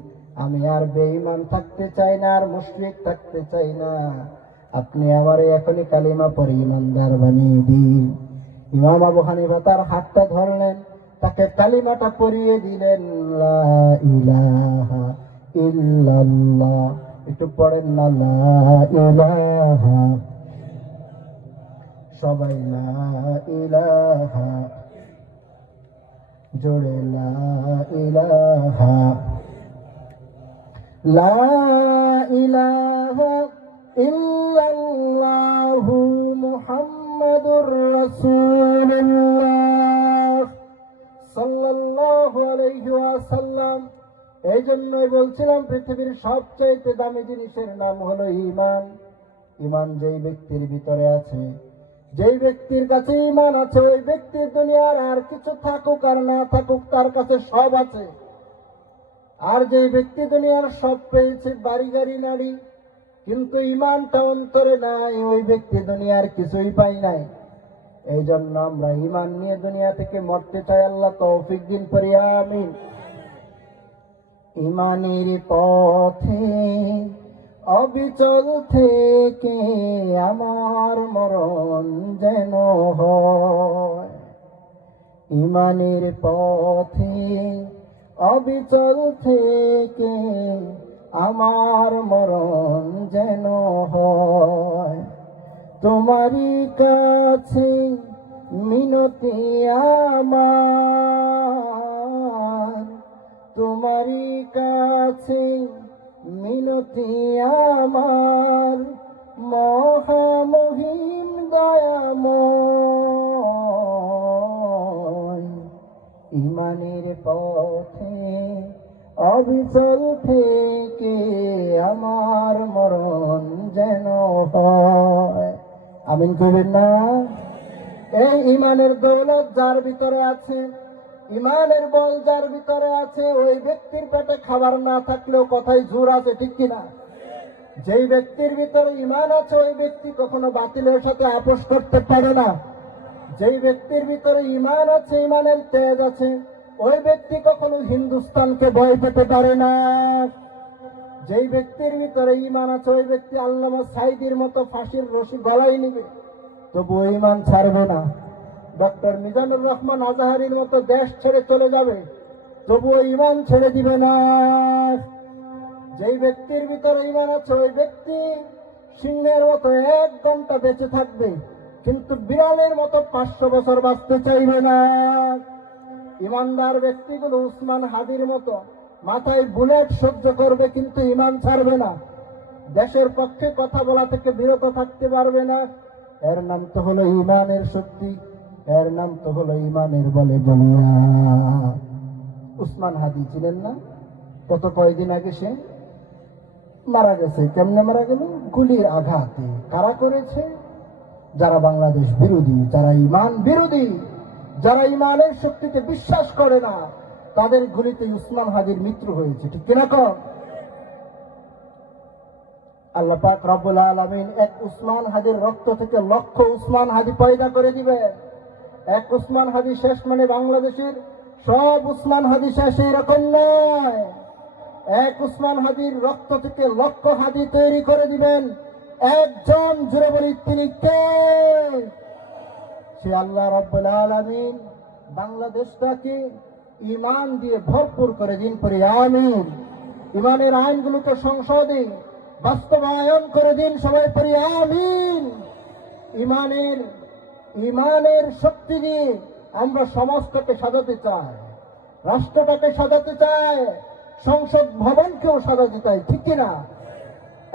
আমি আর বেঈমান থাকতে চাই না, আর মুশরিক থাকতে চাই না, আপনি আমারে এখনই কালিমা পড়ে ইমানদার বানিয়ে দিন। ইমাম আবু হানিফা তার হাতটা ধরলেন, তাকে কালিমাটা পড়িয়ে দিলেন, লা ইলাহা ইল্লাল্লাহ। একটু পড়েন না, লা ইলাহা, সবাই লা ইলাহা, জোরে লা ইলাহা, লা ইলাহা ইল্লাল্লাহু মুহাম্মাদুর রাসূলুল্লাহ সাল্লাল্লাহু আলাইহি ওয়াসাল্লাম। এই জন্যই বলছিলাম পৃথিবীর সবচাইতে দামি জিনিসের নাম হলো ঈমান। ঈমান যেই ব্যক্তির ভিতরে আছে, যেই ব্যক্তির কাছে ঈমান আছে, ওই ব্যক্তির দুনিয়ার আর কিছু থাকুক আর না থাকুক তার কাছে সব আছে। আর যেই ব্যক্তি দুনিয়ার সব পেয়েছে, বাড়ি গাড়ি নারী, কিন্তু ঈমানটা অন্তরে নাই, ওই ব্যক্তি দুনিয়ার কিছুই পাই নাই। এই জন্য আমরা ঈমান নিয়ে দুনিয়া থেকে মরতে চাই। আল্লাহ তৌফিক দিন, পড়ি আমিন। ঈমানের পথে অবিচল থেকে আমার মরণ যেন হয়, ঈমানের পথে অবিচল থেকে আমার মরণ যেন হয়, তোমারই কাছে মিনতি আমার, তোমারই কাছে মিনতি আমার, মহামহিম দয়াময়, ঈমানের পথে অবিচল থেকে আমার মরণ যেন হয়। আমিন করবেন না? এই ঈমানের দৌলত যার ভিতরে আছে, ঈমানের বল যার ভিতরে আছে, ওই ব্যক্তির পেটে খাবার না থাকলেও কথায় জোর আছে, ঠিক কিনা? যেই ব্যক্তির ভিতরে ঈমান আছে, ওই ব্যক্তি কখনো বাতিলের সাথে আপোষ করতে পারে না। যেই ব্যক্তির ভিতরে ঈমান আছে, ঈমানের তেজ আছে, ওই ব্যক্তি কখনো হিন্দুস্তানকে ভয় পেতে পারে না। যেই ব্যক্তির ভিতরে ঈমান আছে, ওই ব্যক্তি আল্লামা সাইদির মতো ফাঁসির রশি গলায় নিবে, তবু ঈমান ছাড়বে না। ডক্টর মিজানুর রহমান আজাহারির মতো দেশ ছেড়ে চলে যাবে, তবুও ঈমান ছেড়ে দিবে না। যেই ব্যক্তির ভিতরে ঈমান আছে, ওই ব্যক্তি সিংহের মতো 1 ঘন্টা বেঁচে থাকবে, কিন্তু বিড়ালের মতো 500 বছর বাঁচতে চাইবে না। ঈমানদার ব্যক্তিগুলো উসমান হাদির মতো মাথায় বুলেট সহ্য করবে, কিন্তু ঈমান ছাড়বে না। দেশের পক্ষে কথা বলা থেকে বিরত থাকতে পারবে না। এর নাম তো হলো ঈমানের শক্তি, এর নাম তো হলো ঈমানের বলে বলিয়া। উসমান হাদি ছিলেন না? কয়েকদিন আগে সে মারা গেছে। কেমনে মারা গেল? গুলির আঘাতে। কারা করেছে? যারা বাংলাদেশ বিরোধী, যারা ঈমান বিরোধী, যারা ইমানের শক্তিতে বিশ্বাস করে না, তাদের গুলিতে উসমান হাদির মৃত্যু হয়েছে, ঠিক কিনা কর? আল্লাহ পাক রব্বুল আলামিন এক উসমান হাদির রক্ত থেকে লক্ষ উসমান হাদি পয়দা করে দিবেন। এক উসমান হাদি শেষ মানে বাংলাদেশের সব উসমান হাদি শেষ, এরকম নয়। এক উসমান হাদির রক্ত থেকে লক্ষ হাদি তৈরি করে দিবেন একজন। জুড়ে বলি তিনি কে? সে আল্লাহ রব্বুল আলামিন বাংলাদেশটাকে ঈমান দিয়ে ভরপুর করে দিন পরে আমিন। ঈমানের আইনগুলোকে সংসদে বাস্তবায়ন করে দিন, সবাই পড়ি আমিন। ঈমানের শক্তি দিয়ে আমরা সমাজটাকে সাজাতে চাই, রাষ্ট্রটাকে সাজাতে চাই, সংসদ ভবনকেও সাজাতে চাই, ঠিক কিনা?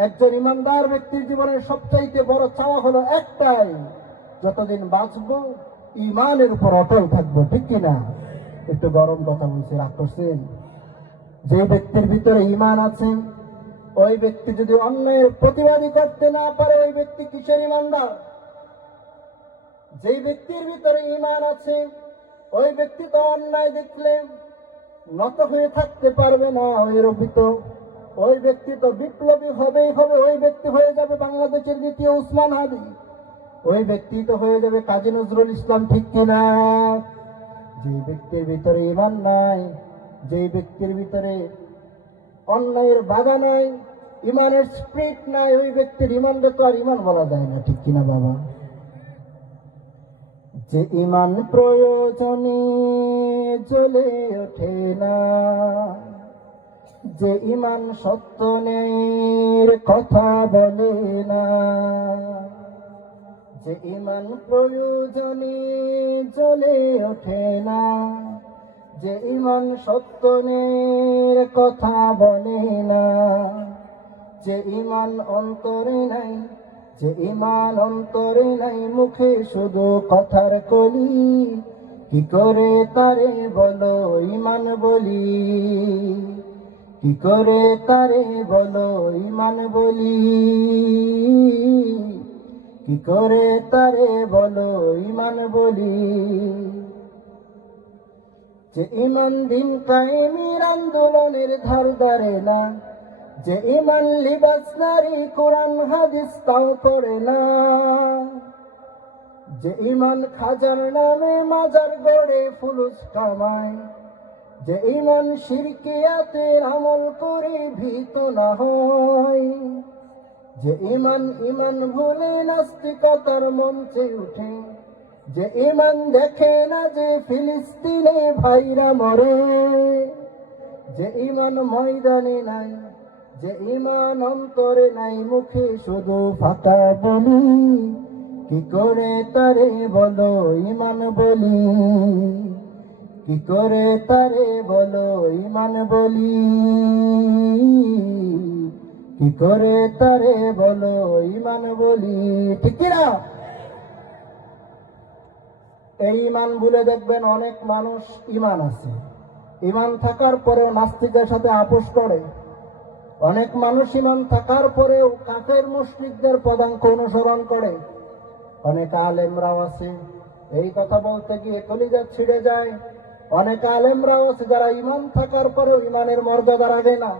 একজন ইমানদার ব্যক্তির জীবনের সবচাইতে বড় চাওয়া হলো একটাই, যতদিন বাঁচব ঈমানের উপর অটল থাকবো, ঠিক কিনা? একটু গরম কথা বলছি, রাগ করছেন? যে ব্যক্তির ভিতরে ঈমান আছে, ওই ব্যক্তি যদি অন্যায়ের প্রতিবাদী করতে না পারে, ওই ব্যক্তি কিসের ইমানদার? যেই ব্যক্তির ভিতরে ঈমান আছে, ওই ব্যক্তি তো অন্যায় দেখলে নত হয়ে থাকতে পারবে না, ওই ব্যক্তি তো বিপ্লবী হবেই হবে। ওই ব্যক্তি হয়ে যাবে বাংলাদেশের দ্বিতীয় উসমান হাদি, ওই ব্যক্তি তো হয়ে যাবে কাজী নজরুল ইসলাম, ঠিক কিনা? যে ব্যক্তির ভিতরে ঈমান নাই, যে ব্যক্তির ভিতরে অন্যায়ের বাধা নাই, ঈমানের স্পিরিট নাই, ওই ব্যক্তির ঈমানকে তো আর ঈমান বলা যায় না, ঠিক কিনা বাবা? যে ঈমান প্রয়োজনে জ্বলে ওঠে না, যে ঈমান সত্য নেই কথা বলে না, যে ঈমান প্রয়োজনে জ্বলে ওঠে না, যে ঈমান সত্য নেই কথা বলে না, যে ঈমান অন্তরে নাই, যে ঈমান অন্তরে নাই, মুখে শুধু কথার কলি, কি করে তারে বলো ঈমান বলি, কি করে তারে বলো ঈমান বলি, কি করে তারে বলো ঈমান বলি। যে ঈমান দিন কায়েমের আন্দোলনের ধার ধারে না, যে ঈমান লিবাস নারী কোরআন হাদিস তাও করে না, যে ঈমান খাজার নামে মাজার গড়ে ফুলুস কামায়, যে ঈমান শিরকিয়াতের আমল করে ভীত না হয়, যে ঈমান ভুলে নাস্তিকতার মঞ্চে উঠে, যে ঈমান দেখে না যে ফিলিস্তিনে ভাইরা মরে, যে ঈমান ময়দানে নাই, যে ঈমান অন্তরে নাই, মুখে শুধু ফাঁকা বলি, কি করে তারে বলো ঈমান বলি, কি করে তারে বলো ঈমান বলি, কি করে তারে বলো ঈমান বলি, ঠিক না? এই ঈমান ভুলে দেখবেন অনেক মানুষ ঈমান আছে, ঈমান থাকার পরেও নাস্তিকের সাথে আপোষ করে। অনেক মানুষ ঈমান থাকার পরেও কাফের মুশরিকদের পদাঙ্ক অনুসরণ করে। অনেক আলেমরাও আছে, এই কথা বলতে গিয়ে কলিজা ছিঁড়ে যায়। অনেক আলেমরাও আছে যারা ঈমান থাকার পরেও ঈমানের মর্যাদা রাখে না।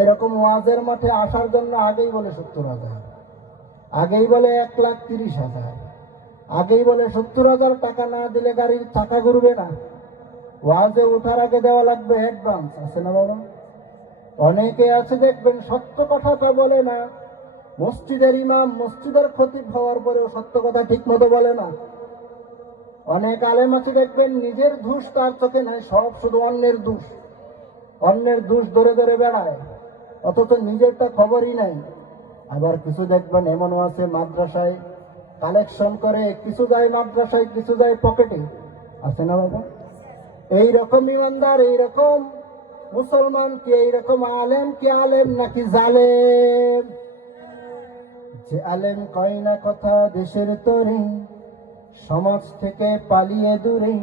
এরকম ওয়াজের মাঠে আসার জন্য আগেই বলে 70,000, আগেই বলে 1,30,000, আগেই বলে 70,000 টাকা না দিলে গাড়ির চাকা ঘুরবে না। ওয়াজে ওঠার আগে দেওয়া লাগবে অ্যাডভান্স, আছে না বাবা? অনেকে আছে দেখবেন সত্য কথাটা বলে না, মসজিদের ইমাম মসজিদের খতিব হওয়ার পরেও সত্য কথা ঠিক মতো বলে না। অনেক আলেম আছে দেখবেন নিজের দোষ তার চোখে নাই, সব শুধু অন্যের দোষ, অন্যের দোষ ধরে ধরে বেড়ায়, অথচ নিজেরটা খবরই নাই। আবার কিছু দেখবেন এমনও আছে মাদ্রাসায় কালেকশন করে, কিছু যায় মাদ্রাসায়, কিছু যায় পকেটে, আছে না বাবা? এইরকম ইমানদার, এইরকম মুসলমান কি এইরকম আলেম কি আলেম নাকি জালেম? যে আলেম কয় না কথা দেশের তরে, সমাজ থেকে পালিয়ে দূরে,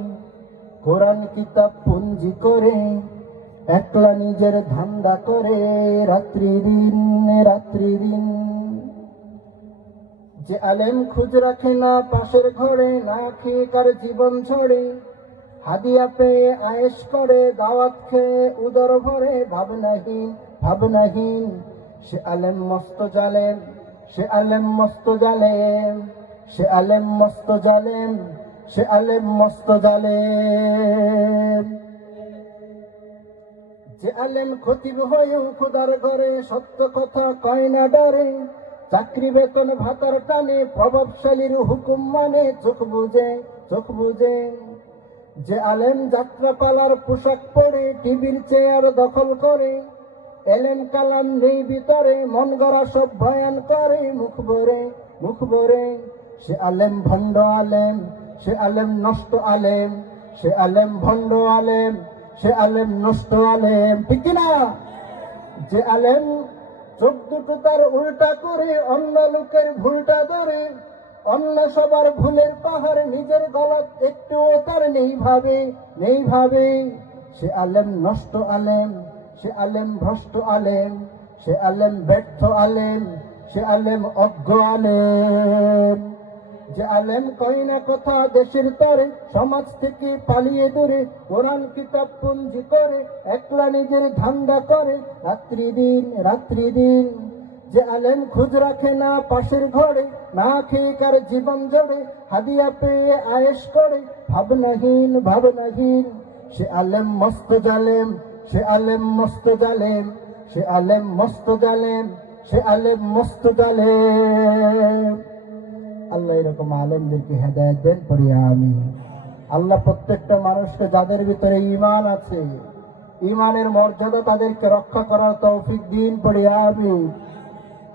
কোরআন কিতাব পুঞ্জি করে, একলা নিজের ধান্দা করে রাত্রি দিন। যে আলেম খুঁজ রাখে না পাশের ঘরে, না খেয়ে কার জীবন ছড়ে, হাদিয়া পেয়ে আয়েশ করে, দাওয়াত খেয়ে উদর ভরে, ভাবনাহীন ভাবনাহীন, সে আলেম মস্ত জালেম, সে আলেম মস্ত জালেম, সে আলেম মস্ত জালেম, সে আলেম মস্ত জালেম। যে আলেম খতিব হয়েও খুদার ঘরে, সত্য কথা কয় না ডরে, চাকরি বেতন ভাতার টানে, প্রভাবশালীর হুকুম মানে, চোখ বুঝে চোখ বুঝে। যে আলেম যাত্রা পালার পোশাক পরে, টিভির চেয়ার দখল করে, এলেম কালাম নেই ভিতরে, মন গড়া সব বয়ান করে, মুখ ভরে। সে আলেম ভণ্ড আলেম, সে আলেম নষ্ট আলেম, সে আলেম ভণ্ড আলেম, সে আলেম নষ্ট আলেম, ঠিক কিনা? যে আলেম চোখ দুটো তার উল্টা করে, অন্য লোকের ভুলটা ধরে, অন্য সবার ভুলের পাহাড় নিজের গলা একটুও তার নেই ভাবে। সে আলেম নষ্ট আলেম, সে আলেম ভ্রষ্ট আলেম, সে আলেম ব্যর্থ আলেম, সে আলেম অজ্ঞ আলেম। যে আলেম কয় না কথা দেশের তরে, সমাজ থেকে পালিয়ে দূরে, কোরআন কিতাব পুঞ্জি করে, একলা নিজের ধান্দা করে, রাত্রি দিন। যে আলেম খুঁজ রাখে না পাশের ঘরে, না খেয়ে কার জীবন জড়ে, হাদিয়া পেয়ে আয়েশ করে, ভাবনাহীন, সে আলেম মস্ত জালেম, সে আলেম মস্ত জালেম, সে আলেম মস্ত জালেম, সে আলেম মস্ত জালেম। আল্লাহ এরকম আলেমদেরকে হেদায়েত দেন, পড়ি আমিন। আল্লাহ প্রত্যেকটা মানুষকে যাদের ভিতরে ঈমান আছে, ঈমানের মর্যাদা তাদেরকে রক্ষা করার তৌফিক দিন, পড়ি আমিন।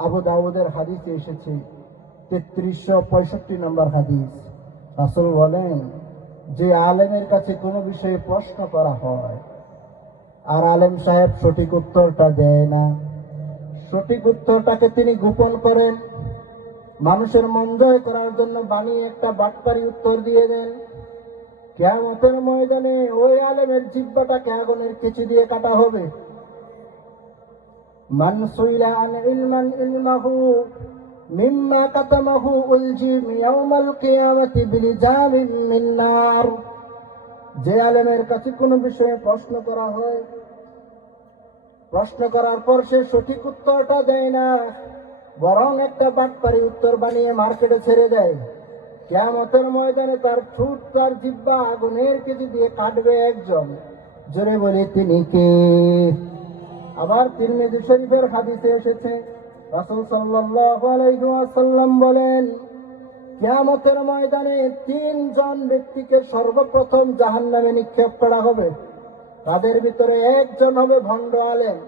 আবু দাউদের হাদিসে এসেছে 3365 নম্বর হাদিস। রাসূল বলেন, যে আলেমের কাছে কোনো বিষয়ে প্রশ্ন করা হয় আর আলেম সাহেব সঠিক উত্তরটা দেয় না, সঠিক উত্তরটাকে তিনি গোপন করেন, মানুষের মন জয় করার জন্য বানিয়ে একটা বাটপারি উত্তর দিয়ে দেন, কিয়ামতের ময়দানে ওই আলেমের জিহ্বাটাকে আগুনের কেচি দিয়ে কাটা হবে। মান সুইলা আন ইলমান ইলমাহু মিম্মা কাতামাহু উলজিম ইয়াউমাল কিয়ামাতি বিলিজামিন মিন নার। যে আলেমের কাছে কোনো বিষয়ে প্রশ্ন করা হয়, প্রশ্ন করার পর সে সঠিক উত্তরটা দেয় না, বরং একটা বাটপারি উত্তর বানিয়ে মার্কেটে ছেড়ে দেয়, কিয়ামতের ময়দানে তার ঠোঁট তার জিহ্বা আগুনের কেচি দিয়ে কাটবে একজন। জোরে বলি, তিনি কে? আবার তিরমিজি শরীফের হাদিসে এসেছে, রাসূল সাল্লাল্লাহু আলাইহি ওয়াসাল্লাম বলেন, কিয়ামতের ময়দানে 3 জন ব্যক্তিকে সর্বপ্রথম জাহান্নামে নিক্ষেপ করা হবে। তাদের ভিতরে একজন হবে ভণ্ড আলেম।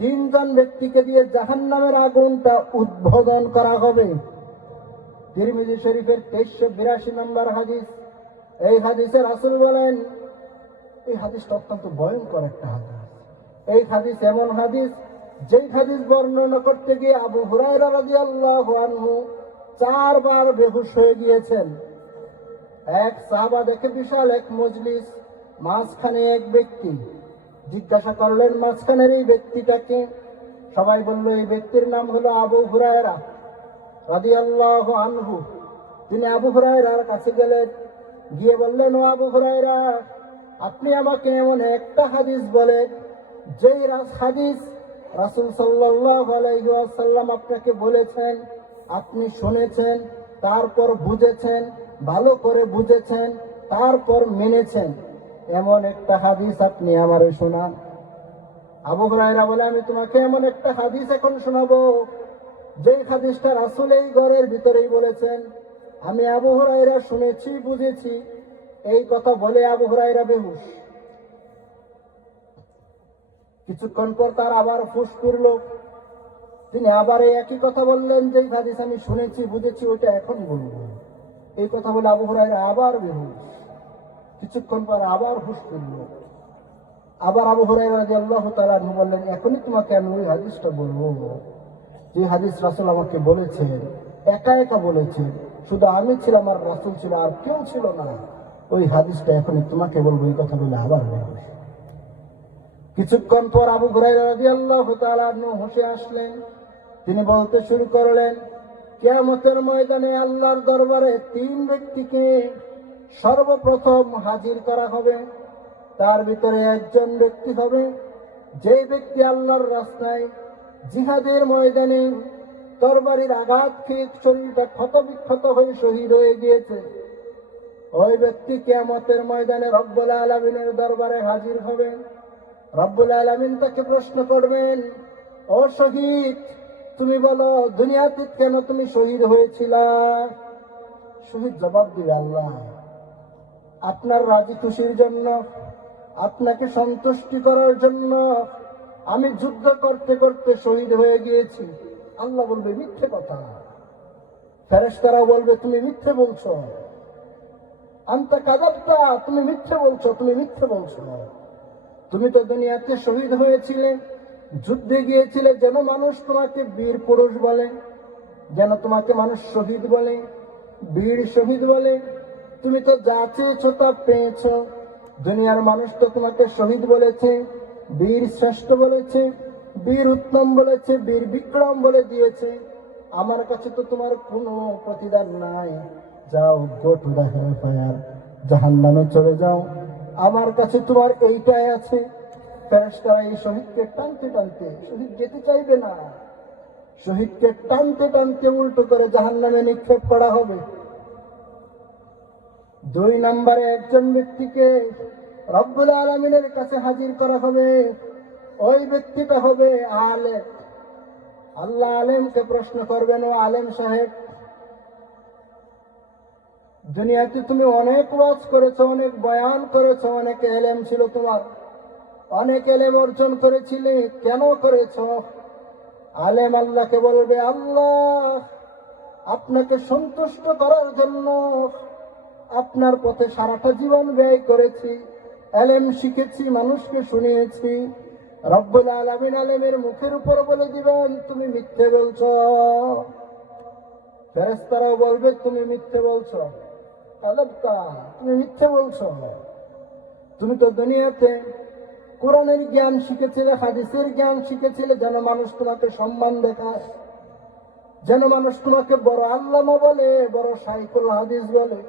3 জন ব্যক্তিকে দিয়ে জাহান্নামের আগুনটা উদ্বোধন করা হবে। তিরমিজি শরীফের 2382 নম্বর হাদিস। এই হাদিসে রাসূল বলেন, এই হাদিসটা অত্যন্ত ভয়ঙ্কর একটা হাদিস। এই হাদিস এমন হাদিস, যেই হাদিস বর্ণনা করতে গিয়ে আবু হুরায়রা রাদিয়াল্লাহু আনহু 4 বার বেহুশ হয়ে গিয়েছেন। এক সাহাবা দেখে বিশাল এক মজলিস, মাঝখানে এক ব্যক্তি। জিজ্ঞাসা করলেন, মাঝখানের এই ব্যক্তিটাকে? সবাই বলল, এই ব্যক্তির নাম হলো আবু হুরায়রা রাদিয়াল্লাহু আনহু। তিনি আবু হুরায়রার কাছে গেলেন, গিয়ে বললেন, ও আবু হুরায়রা, আপনি আমাকে এমন একটা হাদিস বলেন, যেই হাদিস রাসূল সাল্লাল্লাহু আলাইহি ওয়াসাল্লাম আপনাকে বলেছেন, আপনি শুনেছেন, তারপর বুঝেছেন, ভালো করে বুঝেছেন, তারপর মেনেছেন, এমন একটা হাদিস আপনি আমারে শোনান। আবু হুরায়রা বলে, আমি তোমাকে এমন একটা হাদিস এখন শোনাবো, যেই হাদিসটা রাসূল এই ঘরের ভিতরেই বলেছেন। আমি আবু হুরায়রা শুনেছি, বুঝেছি। এই কথা বলে আবু হুরায়রা বেহুশ। কিছুক্ষণ পর তার আবার ফুস করল, তিনি আবার এই একই কথা বললেন, যে হাদিস আমি শুনেছি, বুঝেছি, ওইটা এখন বলবো। এই কথা বলে আবু হুরায়রা আবার বেহুশ। কিছুক্ষণ পর আবার হুশ করল। আবার আবু হুরায়রা রাদিয়াল্লাহু তাআলা আনহু বললেন, এখনই তোমাকে আমি ওই হাদিসটা বলবো, যে হাদিস রাসূল আমাকে বলেছেন, একা একা বলেছেন, শুধু আমি ছিলাম আর রাসূল ছিল, আর কেউ ছিল না। ওই হাদিসটা এখনই তোমাকে বলবো। এই কথা বলে আবার বেহুশ। কিছুক্ষণ পর আবু হুরায়রা রাদিয়াল্লাহু তাআলা আনহু হুঁশে আসলেন। তিনি বলতে শুরু করলেন, কিয়ামতের ময়দানে আল্লাহর দরবারে তিন ব্যক্তিকে সর্বপ্রথম হাজির করা হবে। তার ভিতরে একজন ব্যক্তি হবে যে ব্যক্তি আল্লাহর রাস্তায় জিহাদের ময়দানে তরবারির আঘাত খেয়ে শরীরটা ক্ষতবিক্ষত হয়ে শহীদ হয়ে গিয়েছে। ওই ব্যক্তি কিয়ামতের ময়দানে রব্বুল আলামিনের দরবারে হাজির হবে। রব্বুল আলামিন তাকে প্রশ্ন করবেন, ও শহীদ, তুমি বলো দুনিয়াতে কেন তুমি শহীদ হয়েছিলা? শহীদ জবাব দিবে, আল্লাহ আপনার রাজি খুশির জন্য, আপনাকে সন্তুষ্টি করার জন্য আমি যুদ্ধ করতে করতে শহীদ হয়ে গিয়েছি। আল্লাহ বলবে মিথ্যে কথা। ফেরেশতারা বলবে তুমি মিথ্যে বলছো, আনতা কাযাবতা, তুমি মিথ্যে বলছো, তুমি মিথ্যে বলছো। তুমি তো দুনিয়াতে শহীদ হয়েছিলে, যুদ্ধে গিয়েছিলে, যেন মানুষ তোমাকে বীর পুরুষ বলে, যেন তোমাকে মানুষ শহীদ বলে, বীর শহীদ বলে। তুমি তো যা চেয়েছো তা পেয়েছো। দুনিয়ার মানুষ তো তোমাকে শহীদ বলেছে, বীর শ্রেষ্ঠ বলেছে, বীর উত্তম বলেছে, বীর বিক্রম বলে দিয়েছে। আমার কাছে তো তোমার কোনো প্রতিদান নাই। যাও, go to the hell fire, জাহান্নামে চলে যাও, আমার কাছে তোমার এইটাই আছে। ফেরেশতারা এই শহীদকে টানতে টানতে, শহীদ যেতে চাইবে না, শহীদকে টানতে টানতে উল্টো করে জাহান্নামে নিক্ষেপ করা হবে। 2 নম্বরে একজন ব্যক্তিকে রব্বুল আলামিনের কাছে হাজির করা হবে। ওই ব্যক্তিটা হবে আলেম। আল্লাহ আলেমকে প্রশ্ন করবেন, ও আলেম সাহেব, দুনিয়াতে তুমি অনেক ওয়াজ করেছো, অনেক বয়ান করেছো, অনেক এলেম ছিল তোমার, অনেক এলেম অর্জন করেছিলে, কেন করেছো? আলেম আল্লাহকে বলবে, আল্লাহ আপনাকে সন্তুষ্ট করার জন্য আপনার পথে সারাটা জীবন ব্যয় করেছি, এলেম শিখেছি, মানুষকে শুনিয়েছি। রব্বুল আলামিন আলেমের মুখের উপর বলে দিবেন তুমি মিথ্যে বলছো। ফেরেশতারাও বলবে তুমি মিথ্যে বলছো, কাযাবতা, তুমি মিথ্যে বলছো। তুমি তো দুনিয়াতে কোরআনের জ্ঞান শিখেছিলে, হাদিসের জ্ঞান শিখেছিলে, যেন মানুষ তোমাকে সম্মান দেখায়, যেন মানুষ তোমাকে বড় আল্লামা বলে, বড় শাইখুল হাদিস বলে,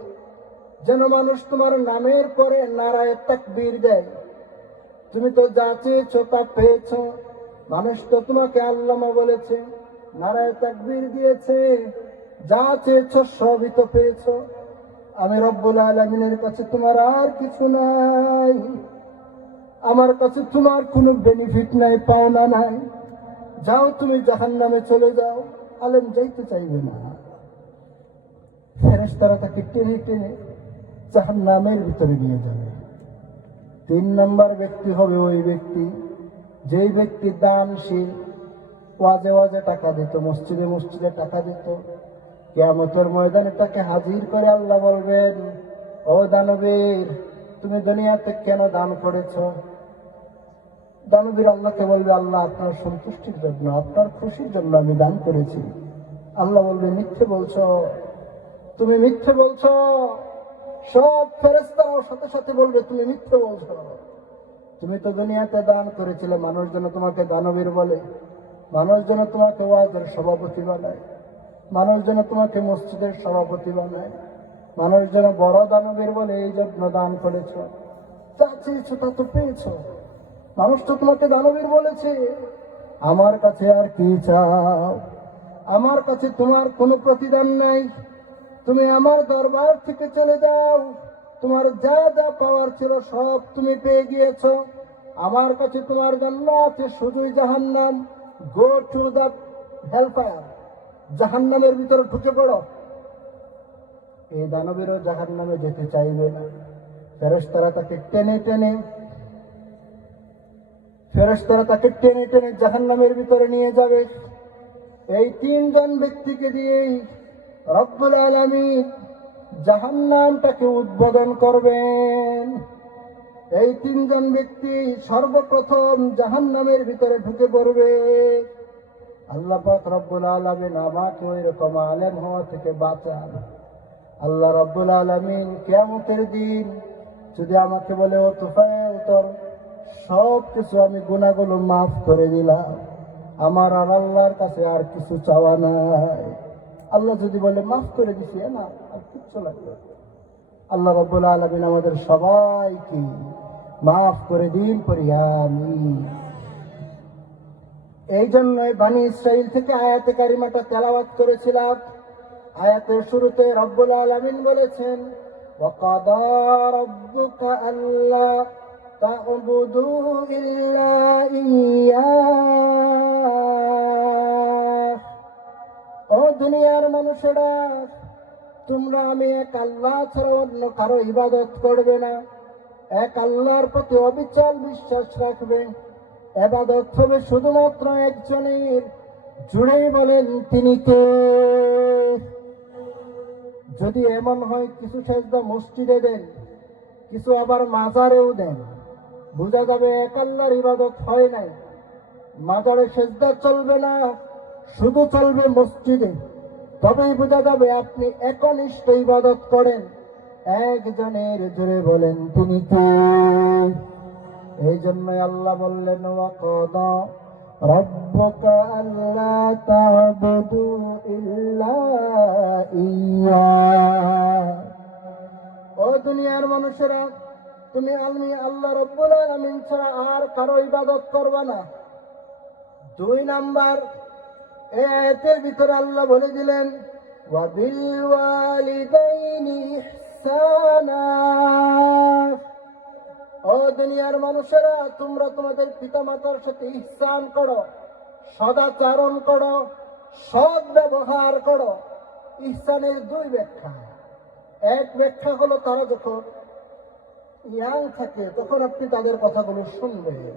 যেন মানুষ তোমার নামের পরে নারায়ে তাকবীর দেয়। তুমি তো যা চেয়েছো তা পেয়েছো। মানুষ তো তোমাকে আল্লামা বলেছে, নারায়ে তাকবীর দিয়েছে, যা চেয়েছো সবই তো পেয়েছো। আমি রব্বুল আলামিনের কাছে তোমার আর কিছু নাই, আমার কাছে তোমার কোনো বেনিফিট নাই, পাওনা নাই। যাও, তুমি জাহান্নামে চলে যাও। আলেম যাইতে চাইবে না। ফেরেশতারা তাকে টেনে টেনে জাহান্নামের ভিতরে নিয়ে যাবে। 3 নম্বর ব্যক্তি হবে ওই ব্যক্তি, যেই ব্যক্তি দানশীল, ওয়াজে ওয়াজে টাকা দিত, মসজিদে মসজিদে টাকা দিত। কিয়ামতের ময়দানে তাকে হাজির করে আল্লাহ বলবেন, ও দানবীর, তুমি দুনিয়াতে কেন দান করেছো? দানবীর আল্লাহকে বলবে, আল্লাহ আপনার সন্তুষ্টির জন্য, আপনার খুশির জন্য আমি দান করেছি। আল্লাহ বলবে মিথ্যে বলছো, তুমি মিথ্যে বলছো। সব ফেরেশতারাও সাথে সাথে বলবে তুমি মিথ্যে বলছো। তুমি তো দুনিয়াতে দান করেছিলে, মানুষ যেন তোমাকে দানবীর বলে, মানুষ যেন তোমাকে ওয়াজের সভাপতি বানায়, মানুষ যেন তোমাকে মসজিদের সভাপতি বানায়, মানুষ যেন বড় দানবীর বলে, এই জন্য দান করেছ। যা চেয়েছো তা তো পেয়েছো। মানুষ তো তোমাকে দানবীর বলেছে, আমার কাছে আর কি চাও? আমার কাছে তোমার কোনো প্রতিদান নাই। তুমি আমার দরবার থেকে চলে যাও, তোমার যা যা পাওয়ার ছিল সব তুমি পেয়ে গিয়েছো। আমার কাছে তোমার জন্য আছে শুধুই জাহান্নাম। গো টু দ্য হেলফায়ার, জাহান্নামের ভিতরে ঢুকে পড়ো। এই দানবীরও জাহান্নামে যেতে চাইবে না। ফেরেশতারা তাকে টেনে টেনে জাহান্নামের ভিতরে নিয়ে যাবে। এই 3 জন ব্যক্তিকে দিয়েই রব্বুল আলামিন জাহান্নামটাকে উদ্বোধন করবেন। এই 3 জন ব্যক্তি সর্বপ্রথম জাহান্নামের ভিতরে ঢুকে পড়বে। আল্লাহ পাক রব্বুল আলামিন আমাকে ওই রকম আলেম হওয়া থেকে বাঁচান। আল্লাহ রব্বুল আলামিন কিয়ামতের দিন যদি আমাকে বলে, ও তুফাইল, তোর সব কিছু আমি গুনাহগুলো মাফ করে দিলাম, আমার আর আল্লাহর কাছে আর কিছু চাওয়া নাই, আল্লাহ যদি বলে মাফ করে দিছি, না আর কিচ্ছু লাগবে। আল্লাহ রাব্বুল আলামিন আমাদের সবাইকে মাফ করে দিন, পড়ি আমিন। এই জন্যই বনী ইসরাইল থেকে আয়াতে কারিমাটা তেলাওয়াত করেছিলাম। আয়াতের শুরুতে রব্বুল আলামিন বলেছেন, ওয়াকাদা রাব্বুকা আল্লা তা'বুদু ইল্লা ইয়্যাহ। ও দুনিয়ার মানুষেরা, তোমরা আমি এক আল্লাহ ছাড়া অন্য কারো ইবাদত করবে না, এক আল্লাহর প্রতি অবিচল বিশ্বাস রাখবে। ইবাদত হবে শুধুমাত্র একজনের। জুড়েই বলেন তিনি কে? যদি এমন হয় কিছু সেজদা মসজিদে দেন, কিছু আবার মাজারেও দেন, বোঝা যাবে এক আল্লাহর ইবাদত হয় নাই। মাজারে সেজদা চলবে না, শুধু চলবে মসজিদে, তবেই বোঝা যাবে আপনি একনিষ্ঠ ইবাদত করেন একজনের। জুড়ে বলেন তিনি কে? এই জন্যই আল্লাহ বললেন, ওয়াকাদা রাব্বুকা আল্লা তা'বুদু ইল্লা ইয়্যাহ। ও দুনিয়ার মানুষেরা, তুমি আমি আল্লাহ রাব্বুল আলামিন ছাড়া আর কারো ইবাদত করবে না। 2 নাম্বার, এই আয়াতের ভিতরে আল্লাহ বলে দিলেন, ওয়া বিল ওয়ালিদাইনি ইহসানা। ও দুনিয়ার মানুষেরা, তোমরা তোমাদের পিতামাতার সাথে ইহসান করো, সদাচরণ করো, সৎ ব্যবহার করো। ইহসানের 2 ব্যাখ্যা। এক ব্যাখ্যা হলো তারা যখন ইয়াং থাকে তখন আপনি তাদের কথাগুলো শুনবেন।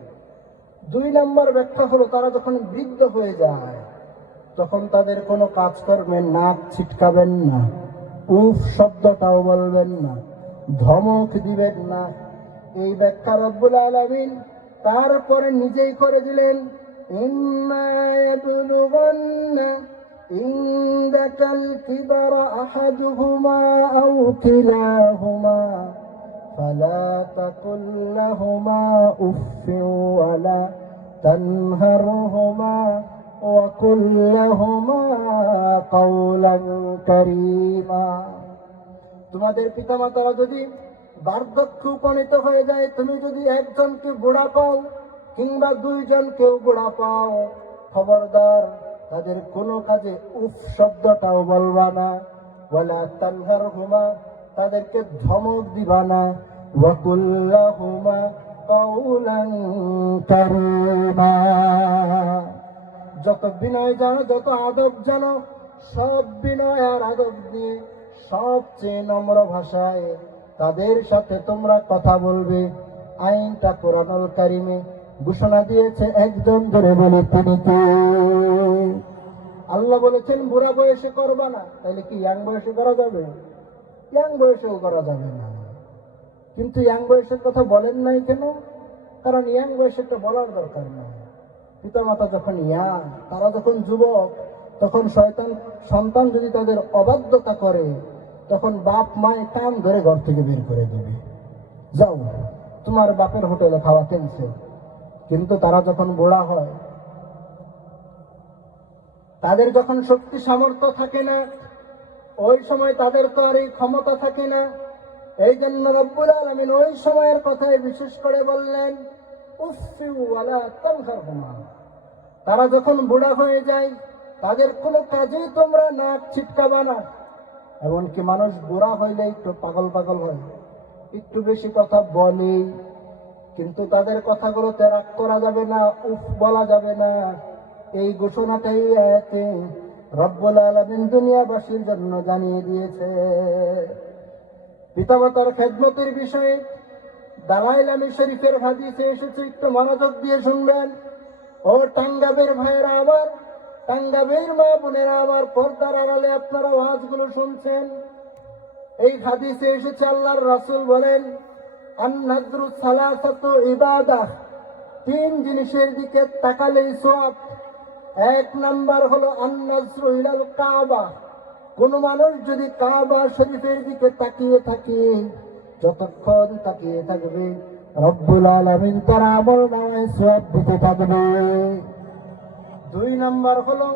2 নম্বর ব্যাখ্যা হলো তারা যখন বৃদ্ধ হয়ে যায় তখন তাদের কোনো কাজকর্মে নাক ছিটকাবেন না, উফ শব্দটাও বলবেন না, ধমক দিবেন না। এই ব্যাখ্যা রব্বুল আলামিন তারপরে নিজেই করে দিলেন, ইম্মা ইয়াবলুগান্না ইনদাকাল কিবারা আহাদুহুমা আও কিলাহুমা ফালা তাকুল লাহুমা উফফিন ওয়ালা তানহারহুমা ওয়া কুল লাহুমা কাওলান কারীমা। তোমাদের পিতামাতারা যদি বার্ধক্য উপনীত হয়ে যায়, তুমি যদি একজনকে বুড়া পাও কিংবা 2 জনকেও বুড়া পাও, খবরদার তাদের কোনো কাজে উফ শব্দটাও বলবা না, ওয়ালা তানহারহুমা তাদেরকে ধমক দিবা না, ওয়া কুল লাহুমা কাওলান কারীমা। যত বিনয় জানো, যত আদব জানো, সব বিনয় আর আদব দিয়ে সবচেয়ে নম্র ভাষায় তাদের সাথে তোমরা কথা বলবে। আইনটা কোরআনুল কারিমে ঘোষণা দিয়েছে একজন, ধরে বলে তিনি কে? আল্লাহ বলেছেন বুড়া বয়সে করবা না, তাহলে কি ইয়াং বয়সে করা যাবে? ইয়াং বয়সেও করা যাবে না। কিন্তু ইয়াং বয়সের কথা বলেন নাই কেন? কারণ ইয়াং বয়সেরটা বলার দরকার নাই। পিতামাতা যখন ইয়াং, তারা যখন যুবক, তখন সন্তান যদি তাদের অবাধ্যতা করে তখন বাপ মায়ে কান ধরে ঘর থেকে বের করে দেবে, যাও তোমার বাপের হোটেলে খাওয়া ক্যান্সেল। কিন্তু তারা যখন বুড়া হয়, তাদের যখন শক্তি সামর্থ্য থাকে না, ওই সময় তাদের তো আর এই ক্ষমতা থাকে না। এই জন্য রব্বুল আলামিন ওই সময়ের কথায় বিশেষ করে বললেন, উফফি ওয়ালা তানহারহুমা। তারা যখন বুড়া হয়ে যায় তাদের কোনো কাজেই তোমরা নাক ছিটকাবা না। এমনকি মানুষ বুড়া হইলে একটু পাগল পাগল হয়, একটু বেশি কথা বলে, কিন্তু তাদের কথাগুলোতে রাগ করা যাবে না, উফ বলা যাবে না। এই ঘোষণাটাই আয়াতে রব্বুল আলামিন দুনিয়াবাসীর জন্য জানিয়ে দিয়েছে। পিতামাতার খেদমতের বিষয়ে দালাইল লামি শরীফের হাদিসে এসেছে, একটু মনোযোগ দিয়ে শুনবেন। ও টাঙ্গাবের ভাইয়েরা আমার, টাঙ্গাবের মা বোনেরা আমার, পর্দার আড়ালে আপনারা ওয়াজগুলো শুনছেন। এই হাদিসে এসেছে আল্লাহর রাসূল বলেন, আন-নাযরু সালাসাতু ইবাদাহ। 3 জিনিসের দিকে তাকালেই সওয়াব। 1 নাম্বার হলো আন-নাযরু ইলাল কাবা। কোন মানুষ যদি কাবা শরীফের দিকে তাকিয়ে থাকে, যতক্ষণ তাকিয়ে থাকবে রব্বুল আলামিন তার আমলনামায় সওয়াব দিতে থাকবে। 2 নাম্বার হলো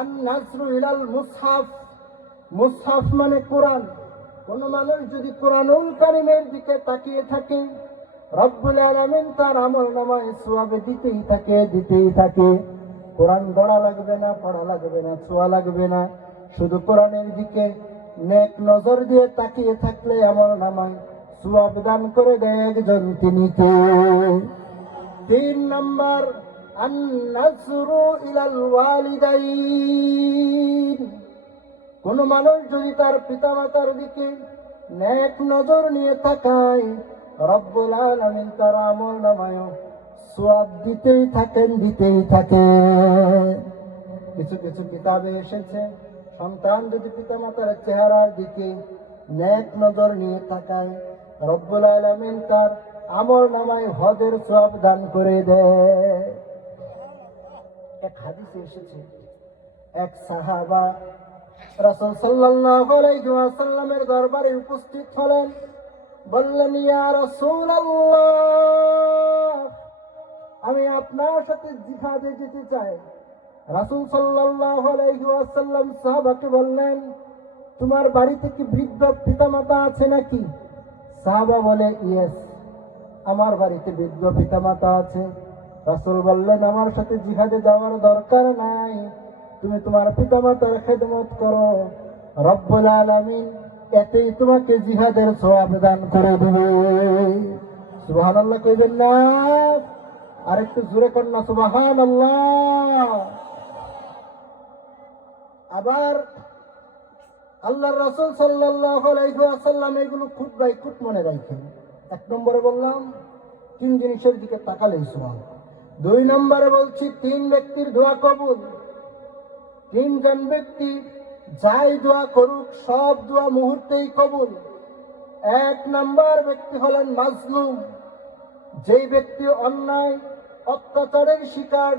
আন-নাযরু ইলাল মুসহাফ। মুসহাফ মানে কোরআন। কোন মানুষ যদি কোরআনুল কারীমের দিকে তাকিয়ে থাকে, রব্বুল আলামিন তার আমলনামায় সওয়াব দিতেই থাকে। কোরআন পড়া লাগবে না, পড়া লাগবে না, ছোঁয়া লাগবে না, শুধু কোরআনের দিকে নেক নজর দিয়ে তাকিয়ে থাকলে আমলনামায় সওয়াব দান করে দেয় একজন, তিনি কে? 3 নাম্বার, আন-নাযরু ইলাল ওয়ালিদাইন। কোন মানুষ যদি তার পিতামাতার দিকে নেক নজর নিয়ে তাকায়, রব্বুল আলামিন তার আমলনামায় সওয়াব দিতেই থাকে। কিছু কিছু কিতাবে এসেছে, সন্তান যদি পিতামাতার চেহারার দিকে নেক নজর নিয়ে তাকায়, রব্বুল আলামিন তার আমলনামায় হজের সওয়াব দান করে দেয়। এক হাদিসে এসেছে, এক সাহাবা রাসূল সাল্লাল্লাহু আলাইহি ওয়াসাল্লামের দরবারে উপস্থিত হলেন। বললেন, ইয়া রাসূলুল্লাহ, আমি আপনার সাথে জিহাদে যেতে চাই। রাসূল সাল্লাল্লাহু আলাইহি ওয়াসাল্লাম সাহাবাকে বললেন, তোমার বাড়িতে কি বৃদ্ধ পিতামাতা আছে নাকি? সাহাবা বলে, ইয়েস, আমার বাড়িতে বৃদ্ধ পিতামাতা আছে। রাসূল বললেন, আমার সাথে জিহাদে যাওয়ার দরকার নাই, তুমি তোমার পিতামাতার খেদমত করো, রব্বুল আলামিন এতেই তোমাকে জিহাদের সওয়াব দান করে দেবে। সুবহানাল্লাহ কইবেন না? আরেকটু জোরে কর না, সুবহানাল্লাহ। আবার আল্লাহর রাসূল সাল্লাল্লাহু আলাইহি ওয়াসাল্লাম এগুলো খুব মনে রাখেন। 1 নম্বরে বললাম 3 জিনিসের দিকে তাকালেই সওয়াব। 2 নম্বরে বলছি 3 ব্যক্তির দোয়া কবুল। 3 জন ব্যক্তি যাই দোয়া করুক, সব দোয়া মুহূর্তেই কবুল। 1 নম্বর ব্যক্তি হলেন মাজলুম। যেই ব্যক্তি অন্যায় অত্যাচারের শিকার,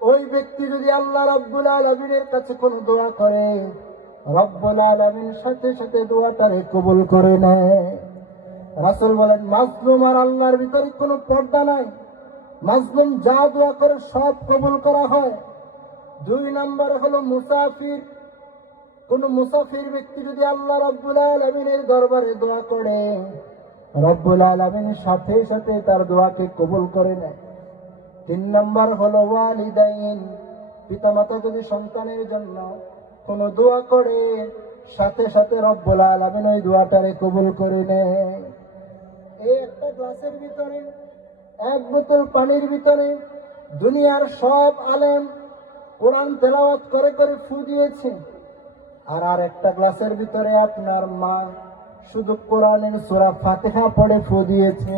ওই ব্যক্তি যদি আল্লাহ রাব্বুল আলামিনের কাছে কোনো দোয়া করে, রব্বুল আলামিন সাথে সাথে দোয়াটারে কবুল করে নেয়। রাসূল বলেন, মাজলুম আর আল্লাহর ভিতরে কোনো পর্দা নাই। মাজলুম যা দোয়া করে সব কবুল করা হয়। 2 নম্বরে হলো মুসাফির। কোন মুসাফির ব্যক্তি যদি আল্লাহ রাব্বুল আলামিনের দরবারে দোয়া করে, রব্বুল আলামিন সাথে সাথে তার দোয়াকে কবুল করে নেয়। 3 নম্বর হলো ওয়ালিদাইন। পিতামাতা যদি সন্তানের জন্য কোন দোয়া করে, সাথে সাথে রব্বুল আলামিন ওই দোয়াটারে কবুল করে নেয়। এই একটা গ্লাসের ভিতরে 1 বোতল পানির ভিতরে দুনিয়ার সব আলেম কোরআন তেলাওয়াত করে করে ফু দিয়েছে, আর একটা গ্লাসের ভিতরে আপনার মা শুধু কোরআনের সূরা ফাতিহা পড়ে ফু দিয়েছে।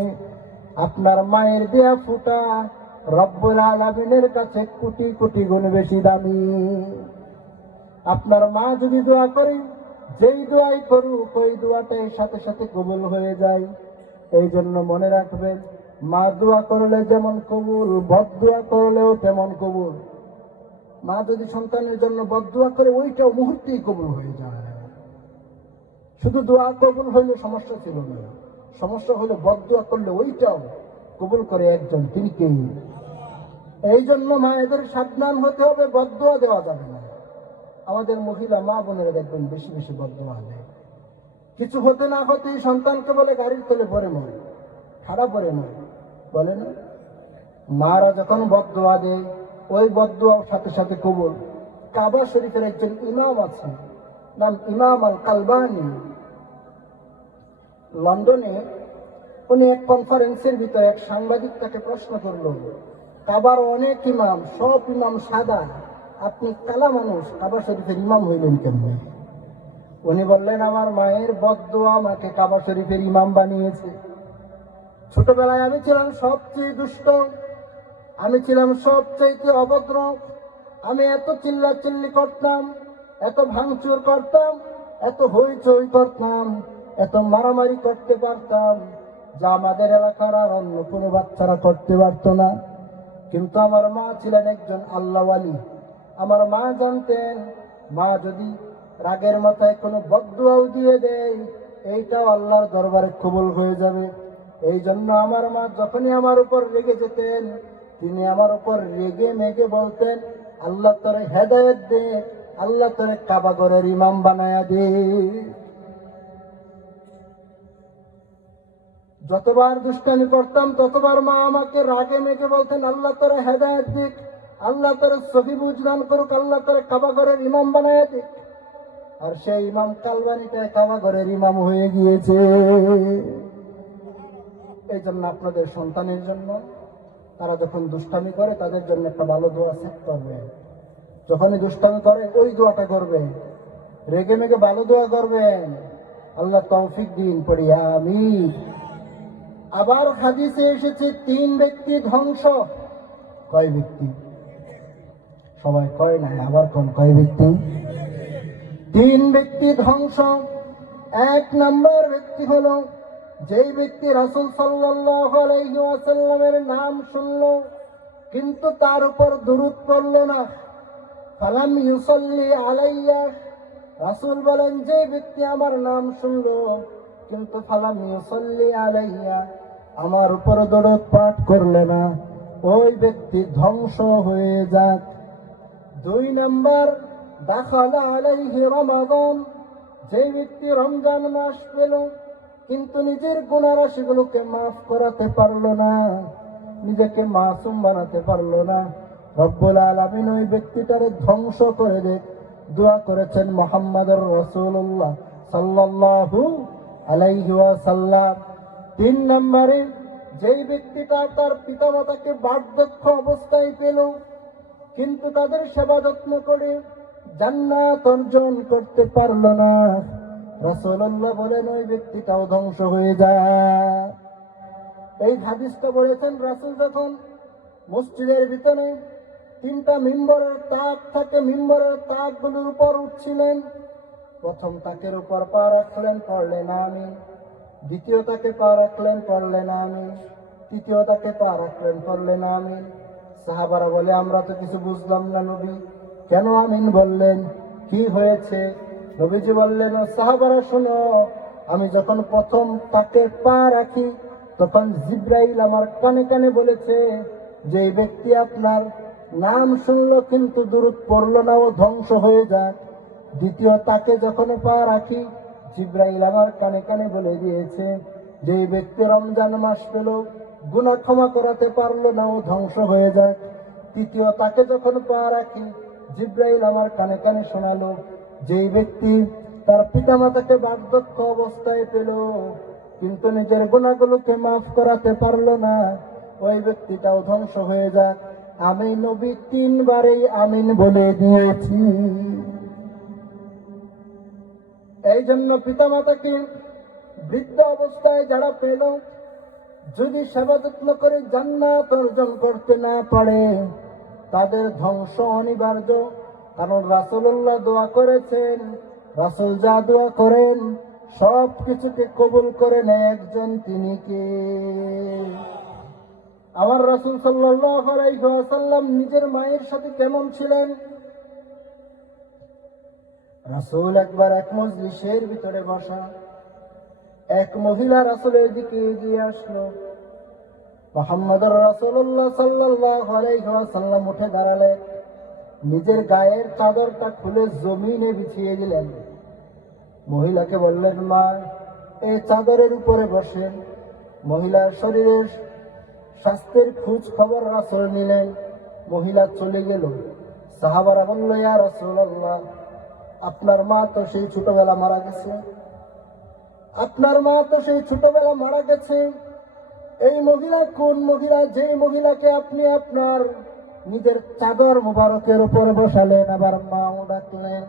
আপনার মায়ের দেয়া ফুটা রব্বুল আলামিনের কাছে কোটি কোটি গুণ বেশি দামি। আপনার মা যদি দোয়া করে, যেই দোয়াই করুক, ওই দোয়াটাই সাথে সাথে কবুল হয়ে যায়। এই জন্য মনে রাখবেন, মা দোয়া করলে যেমন কবুল, বদদোয়া করলেও তেমন কবুল। মা যদি সন্তানের জন্য বদদোয়া করে, ওইটাও মুহূর্তেই কবুল হয়ে যায়। শুধু দোয়া কবুল হইলে সমস্যা ছিল না, সমস্যা হলে বদদোয়া করলে ওইটাও কবুল করে একজন, তিনি কে? এই জন্য মায়েদের সাবধান হতে হবে, বদদোয়া দেওয়া যাবে না। আমাদের মহিলা মা বোনেরা দেখবেন বেশি বেশি বদদোয়া দেয়। কিছু হতে না হতেই সন্তানকে বলে গাড়ির তলে পড়ে মরে, খারাপ পড়ে মরে, বলে না? মারা যখন বদদোয়া দেয়, ওই বদদোয়ার সাথে সাথে কবুল। কাবা শরীফের একজন ইমাম আছে, নাম ইমাম আল কালবানি। লন্ডনে উনি এক কনফারেন্সের ভিতরে এক সাংবাদিক তাকে প্রশ্ন করল, কাবার অনেক ইমাম, সব ইমাম সাদা, আপনি কালা মানুষ, কাবা শরীফের ইমাম হইলেন কেমন? উনি বললেন, আমার মায়ের বদদোয়া আমাকে কাবা শরীফের ইমাম বানিয়েছে। ছোটবেলায় আমি ছিলাম সবচেয়ে দুষ্ট, আমি ছিলাম সবচেয়ে অভদ্র, আমি এত চিল্লাচিল্লি করতাম, এত ভাঙচুর করতাম, এত হইচই করতাম, এত মারামারি করতে পারতাম, যা আমাদের এলাকার আর অন্য কোনো বাচ্চারা করতে পারতো না। কিন্তু আমার মা ছিলেন একজন আল্লাহওয়ালি। আমার মা জানতেন, মা যদি রাগের মাথায় কোনো বদদুয়াও দিয়ে দেয়, এইটাও আল্লাহর দরবারে কবুল হয়ে যাবে। এই জন্য আমার মা যখনই আমার উপর রেগে যেতেন, তিনি আমার উপর রেগে মেগে বলতেন, আল্লাহ তোর হেদায়েত দে, আল্লাহ তোরে কাবা ঘরের ইমাম বানায়া দে। যতবার দুষ্টামি করতাম ততবার মা আমাকে রাগে মেগে বলতেন, আল্লাহ তোরে হেদায়েত দিক, আল্লাহ তোরে সহি বুঝ দান করুক, আল্লাহ তোরে কাবা ঘরের ইমাম বানায়া দিক। আর সেই ইমাম কালবানিটায় কাবা ঘরের ইমাম হয়ে গিয়েছে। এই জন্য আপনাদের সন্তানের জন্য তারা যখন দুষ্টামি করে তাদের জন্য একটা ভালো দোয়া সেট করবে। যখনই দুষ্টামি করে ওই দোয়াটা করবে, রেগে মেগে ভালো দোয়া করবেন, আল্লাহ তৌফিক দিন, পড়ি আমিন। আবার হাদিসে এসেছে 3 ব্যক্তি ধ্বংস। কয় ব্যক্তি? সবাই কয় না, আবার কোন কয় ব্যক্তি? 3 ব্যক্তি ধ্বংস। 1 নম্বর ব্যক্তি হলো যেই ব্যক্তি রাসূল সাল্লাল্লাহু আলাইহি ওয়াসাল্লামের নাম শুনলো কিন্তু তার উপর দুরূদ পড়ল না। ফালাম ইউসাল্লি আলাইয়া, রাসূল বলেন যে ব্যক্তি আমার নাম শুনলো কিন্তু ফালাম ইউসাল্লি আলাইয়া, আমার উপর দরুদ পাঠ করলে না, ওই ব্যক্তি ধ্বংস হয়ে যাক। 2 নম্বর দাখালা আলাইহি রমাদান, যে ব্যক্তি রমজান মাস পেল কিন্তু নিজের গুনাহ রাশিগুলোকে মাফ করাতে পারলো না, নিজেকে মাসুম বানাতে পারলো না, রব্বুল আলামিন ওই ব্যক্তিটারে ধ্বংস করে দেখ। দোয়া করেছেন মুহাম্মদুর রাসূলুল্লাহ সাল্লাল্লাহু আলাইহি ওয়াসাল্লাম। 3 নম্বরে যেই ব্যক্তিটা তার পিতামাতাকে বার্ধক্য অবস্থায় পেল কিন্তু তাদের সেবা যত্ন করে জান্নাত অর্জন করতে পারলো না, রাসূলুল্লাহ বলেন ওই ব্যক্তিটাও ধ্বংস হয়ে যায়। এই হাদিসটা বলেছেন রাসূল যখন মসজিদের ভিতরে 3টা মিম্বরের তাক থাকে, মিম্বরের তাকগুলোর উপর উঠছিলেন। প্রথম তাকের উপর পা রাখলেন, পড়লেন আমিন। দ্বিতীয় তাকে পা রাখলেন, পড়লেন আমিন। তৃতীয় তাকে পা রাখলেন, পড়লেন আমিন। সাহাবারা বলে, আমরা তো কিছু বুঝলাম না নবী, কেন আমিন বললেন, কি হয়েছে? নবীজি বললেন, ও সাহাবারা শোনো, আমি যখন প্রথম তাকে পা রাখি তখন জিব্রাইল আমার কানে কানে বলেছে যে এই ব্যক্তি আপনার নাম শুনলো কিন্তু দুরূদ পড়লো না, ও ধ্বংস হয়ে যাক। দ্বিতীয় তাকে যখন পা রাখি জিব্রাইল আমার কানে কানে বলে দিয়েছে যে এই ব্যক্তি রমজান মাস পেল, গুনাহ ক্ষমা করাতে পারলো না, ও ধ্বংস হয়ে যাক। তৃতীয় তাকে যখন পা রাখি জিব্রাইল আমার কানে কানে শোনালো যে এই ব্যক্তি তার পিতামাতাকে বার্ধক্য অবস্থায় পেল কিন্তু নিজের গুনাহগুলোকে মাফ করাতে পারলো না, ওই ব্যক্তিটাও ধ্বংস হয়ে যাক। আমি নবী 3 বারেই আমিন বলে দিয়েছি। এই জন্য পিতামাতাকে বৃদ্ধ অবস্থায় যারা পেল যদি সেবা যত্ন করে জান্নাত অর্জন করতে না পারে তাদের ধ্বংস অনিবার্য। কারণ রাসূলুল্লাহ দোয়া করেছেন, রাসূল যা দোয়া করেন সব কিছুকে কবুল করে নেয় একজন, তিনি কে? আমার রাসূল সাল্লাল্লাহু আলাইহি ওয়াসাল্লাম নিজের মায়ের সাথে কেমন ছিলেন? রাসূল একবার এক মজলিসের ভিতরে বসা, এক মহিলা রাসূলের দিকে এগিয়ে আসলো। মুহাম্মদুর রাসূলুল্লাহ সাল্লাল্লাহু আলাইহি ওয়াসাল্লাম উঠে দাঁড়ালেন, নিজের গায়ের চাদরটা খুলে জমিনে বিছিয়ে দিলেন। মহিলাকে বললেন, মা এই চাদরের উপরে বসেন। মহিলার শরীরের স্বাস্থ্যের খোঁজ খবর রাসূল নিলেন। মহিলা চলে গেল। সাহাবারা বলল, ইয়া রাসূলুল্লাহ, আপনার মা তো সেই ছোটবেলা মারা গেছে, আপনার মা তো সেই ছোটবেলা মারা গেছে। এই মহিলা কোন মহিলা, যে মহিলাকে আপনি আপনার নিজের চাদর মুবারকের উপর বসালেন আবার মাও ডাকলেন?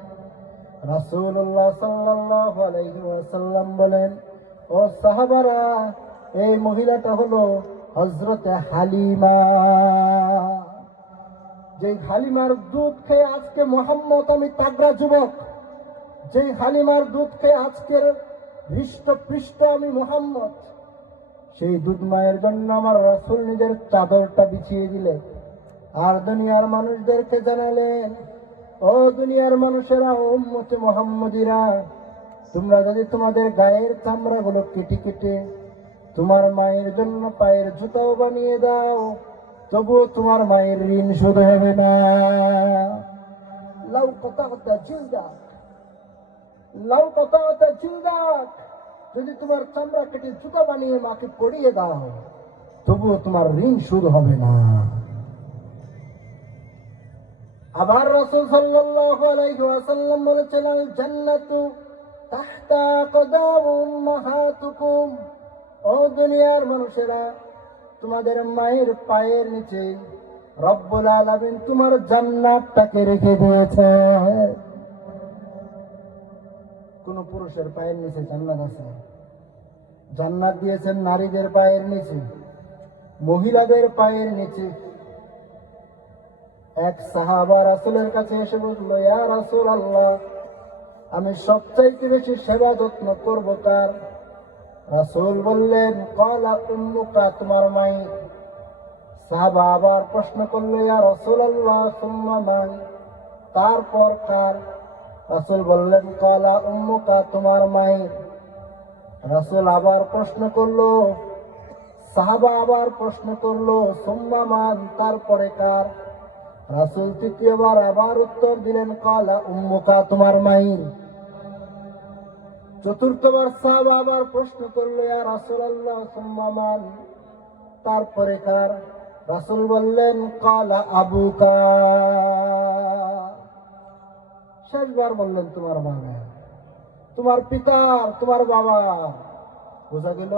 রাসূলুল্লাহ সাল্লাল্লাহু আলাইহি ওয়াসাল্লাম বলেন, ও সাহাবারা, এই মহিলাটা হলো হযরতে হালিমা। যে হালিমার দুধ খেয়ে আজকে মুহাম্মদ আমি তাগড়া যুবক, যে হালিমার দুধ খেয়ে আজকের হৃষ্টপৃষ্ট আমি মুহাম্মদ, সেই দুধ মায়ের জন্য আমার রাসূল নিজের চাদরটা বিছিয়ে দিলেন। আর দুনিয়ার মানুষদেরকে জানালেন, ও দুনিয়ার মানুষেরা, ও উম্মতে মুহাম্মদীরা, তোমরা যদি তোমাদের গায়ের চামড়াগুলো কেটে কেটে তোমার মায়ের জন্য পায়ের জুতাও বানিয়ে দাও, তবুও তোমার মায়ের ঋণ শোধ হবে না। লাউ যদি তোমার চামড়া কেটে জুতা বানিয়ে মাকে পরিয়ে দাও, তবুও তোমার ঋণ শোধ হবে না। আবার রাসূল সাল্লাল্লাহু আলাইহি ওয়াসাল্লাম বলেছেন, আল জান্নাতু তাহতা আকদাম উম্মাহাতুকুম। ও দুনিয়ার মানুষেরা, তোমাদের মায়ের পায়ের নিচে রব্বুল আলামিন তোমার জান্নাতটাকে রেখে দিয়েছে। কোন পুরুষের পায়ের নিচে জান্নাত আছে? জান্নাত দিয়েছেন নারীদের পায়ের নিচে, মহিলাদের পায়ের নিচে। এক সাহাবা রাসূলের কাছে এসে বলল, ইয়া রাসূলুল্লাহ, আমি সবচাইতে বেশি সেবা যত্ন করব কার? রাসূল বললেন, ক্বালা উম্মুকা, তোমার মায়ের। সাহাবা আবার প্রশ্ন করলো, ইয়া রাসূলুল্লাহ সুম্মা মান, তারপর কার? রাসূল বললেন, ক্বালা উম্মুকা, তোমার মায়ের। রাসূল আবার প্রশ্ন করলো, সাহাবা আবার প্রশ্ন করলো, সুম্মা মান, তারপরে কার? রাসূল তৃতীয়বার আবার উত্তর দিলেন, ক্বালা উম্মুকা, তোমার মায়ের। চতুর্থবার সাহাবা আবার প্রশ্ন করলো, ইয়া রাসূলুল্লাহ সুম্মা মান, তারপরে কার? রাসূল বললেন, ক্বালা আবুকা। শেষবার বললেন, তোমার বাবা, তোমার পিতা, তোমার বাবা। বোঝা গেল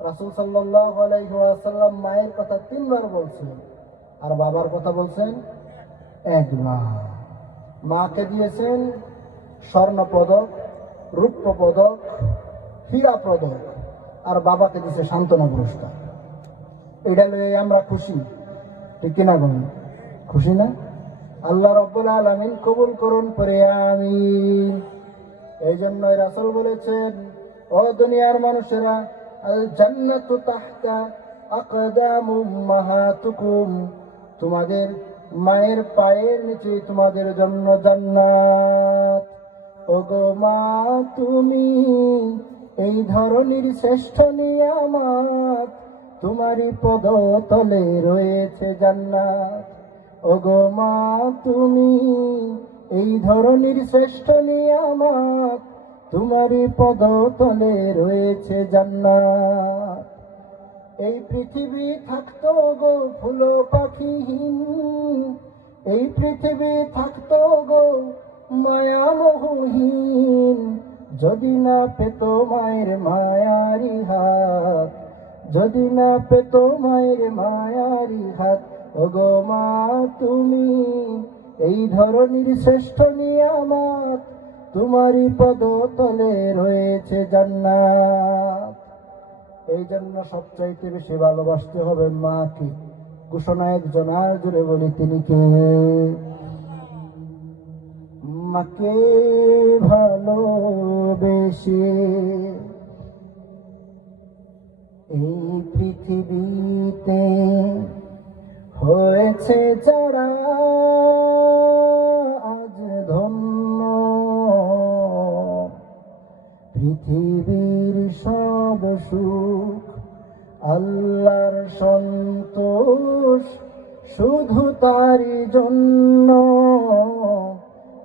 রাসূল সাল্লাল্লাহু আলাইহি ওয়াসাল্লাম মায়ের কথা 3 বার বলছেন, আর বাবার কথা বলছেন 1 বার। মাকে দিয়েছেন স্বর্ণ পদক, রৌপ্য পদক, হীরা পদক, আর বাবাকে দিয়েছে সান্ত্বনা পুরস্কার। এটা লয়ে আমরা খুশি, ঠিক কিনা বলুন? খুশি না? আল্লাহ রাব্বুল আলামিন কবুল করুন, পরে আমিন। এই জন্যই রাসূল বলেছেন, ও দুনিয়ার মানুষেরা, আল জান্নাতু তাহতা আকদাম উম্মাহাতুকুম, তোমাদের মায়ের পায়ের নিচে তোমাদের জন্য জান্নাত। ওগো মা, তুমি এই ধরনের শ্রেষ্ঠ নিয়ামত, তোমারই পদতলে রয়েছে জান্নাত। ওগো মা, তুমি এই ধরনের শ্রেষ্ঠ নিয়ামত, তোমারই পদতলে রয়েছে জান্নাত। এই পৃথিবী থাকতো গো ফুল পাখিহীন, এই পৃথিবী থাকতো গো মায়া মোহহীন, যদি না পেত মায়ের মায়ারি হাত, যদি না পেত মায়ের মায়ারি হাত। ওগো মা, তুমি এই ধরনের শ্রেষ্ঠ নিয়ামত, তোমারই পদতলে রয়েছে জান্নাত। এই জন্য সবচাইতে বেশি ভালোবাসতে হবে মাকে। ঘোষণা একজন, আর জোরে বলি, তিনি কে? মাকে ভালোবেসে এই পৃথিবীতে হয়েছে যারা আজ ধন্য, পৃথিবীর সব সুখ আল্লাহর সন্তোষ শুধু তারই জন্য,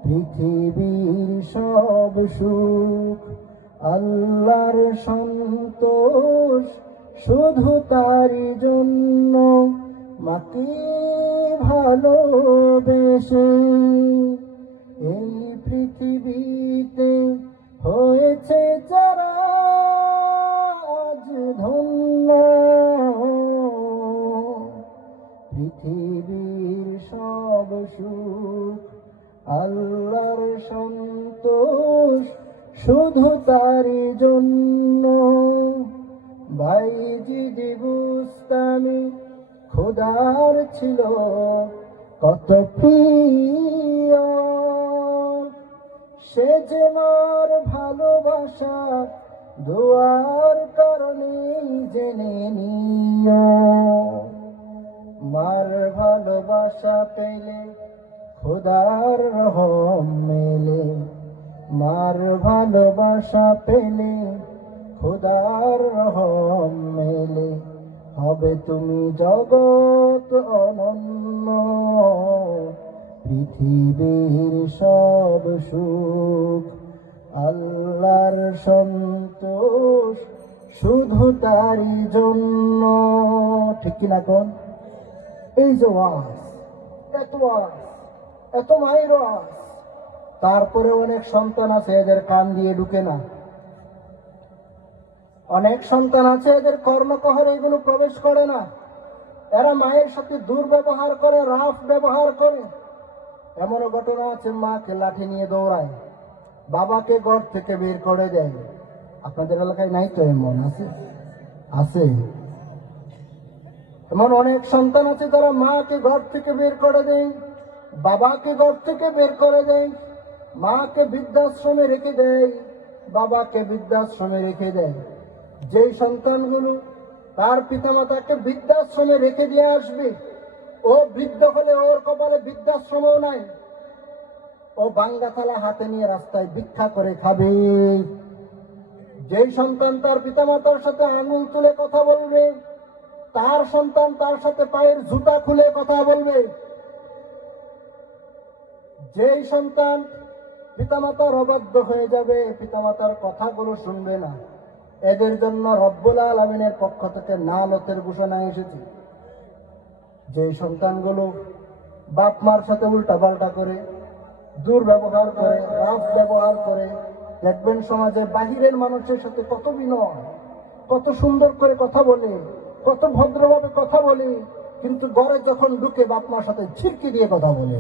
পৃথিবীর সব সুখ আল্লাহর সন্তোষ শুধু তারই জন্য। মাকে ভালোবেসে এই পৃথিবীতে হয়েছে যারা আজ ধন্য, পৃথিবীর সব সুখ আল্লাহর সন্তোষ শুধু তারই জন্য। বাইজিদ বুস্তামি খোদার ছিল কত প্রিয়, সে যে মার ভালোবাসা দোয়ার কারণে জেনে নিও। মার ভালোবাসা পেলে খোদার রহম মেলে, মার ভালোবাসা পেলে খোদার রহম মেলে। হবে তুমি জগৎ অনন্য, পৃথিবীর সব সুখ আল্লাহর সন্তোষ শুধু তারই জন্য। ঠিক কিনা কোন? এই যে ওয়াজ, এত মায়ের ওয়াজ, তারপরে অনেক সন্তান আছে এদের কান দিয়ে ঢুকে না। অনেক সন্তান আছে এদের কর্ণকহরে এগুলো প্রবেশ করে না। এরা মায়ের সাথে দুর্ব্যবহার করে, রাফ ব্যবহার করে। এমনও ঘটনা আছে মাকে লাঠি নিয়ে দৌড়ায়, বাবাকে ঘর থেকে বের করে দেয়। আপনাদের এলাকায় নাই তো? এমন আছে, আছে। এমন অনেক সন্তান আছে যারা মাকে ঘর থেকে বের করে দেয়, বাবাকে ঘর থেকে বের করে দেয়, মাকে বৃদ্ধাশ্রমে রেখে দেয়, বাবাকে বৃদ্ধাশ্রমে রেখে দেয়। যেই সন্তানগুলো তার পিতামাতাকে বৃদ্ধাশ্রমে রেখে দিয়ে আসবে, ও বৃদ্ধ হলে ওর কপালে বৃদ্ধাশ্রমও নাই, ও ভাঙ্গা থালা হাতে নিয়ে রাস্তায় ভিক্ষা করে খাবে। যেই সন্তান তার পিতামাতার সাথে আঙুল তুলে কথা বলবে, তার সন্তান তার সাথে পায়ের জুতা খুলে কথা বলবে। যেই সন্তান পিতামাতার অবাধ্য হয়ে যাবে, পিতামাতার কথাগুলো শুনবে না, এদের জন্য রব্বুল আলামিনের পক্ষ থেকে নালতের ঘোষণা এসেছে। যে সন্তানগুলো বাপ মার সাথে উল্টাপাল্টা করে, দুর্ব্যবহার করে, রাফ ব্যবহার করে, দেখবেন সমাজে বাহিরের মানুষের সাথে কত বিনয়, কত সুন্দর করে কথা বলে, কত ভদ্রভাবে কথা বলে, কিন্তু ঘরে যখন ঢুকে বাপ মার সাথে ঝিটকি দিয়ে কথা বলে,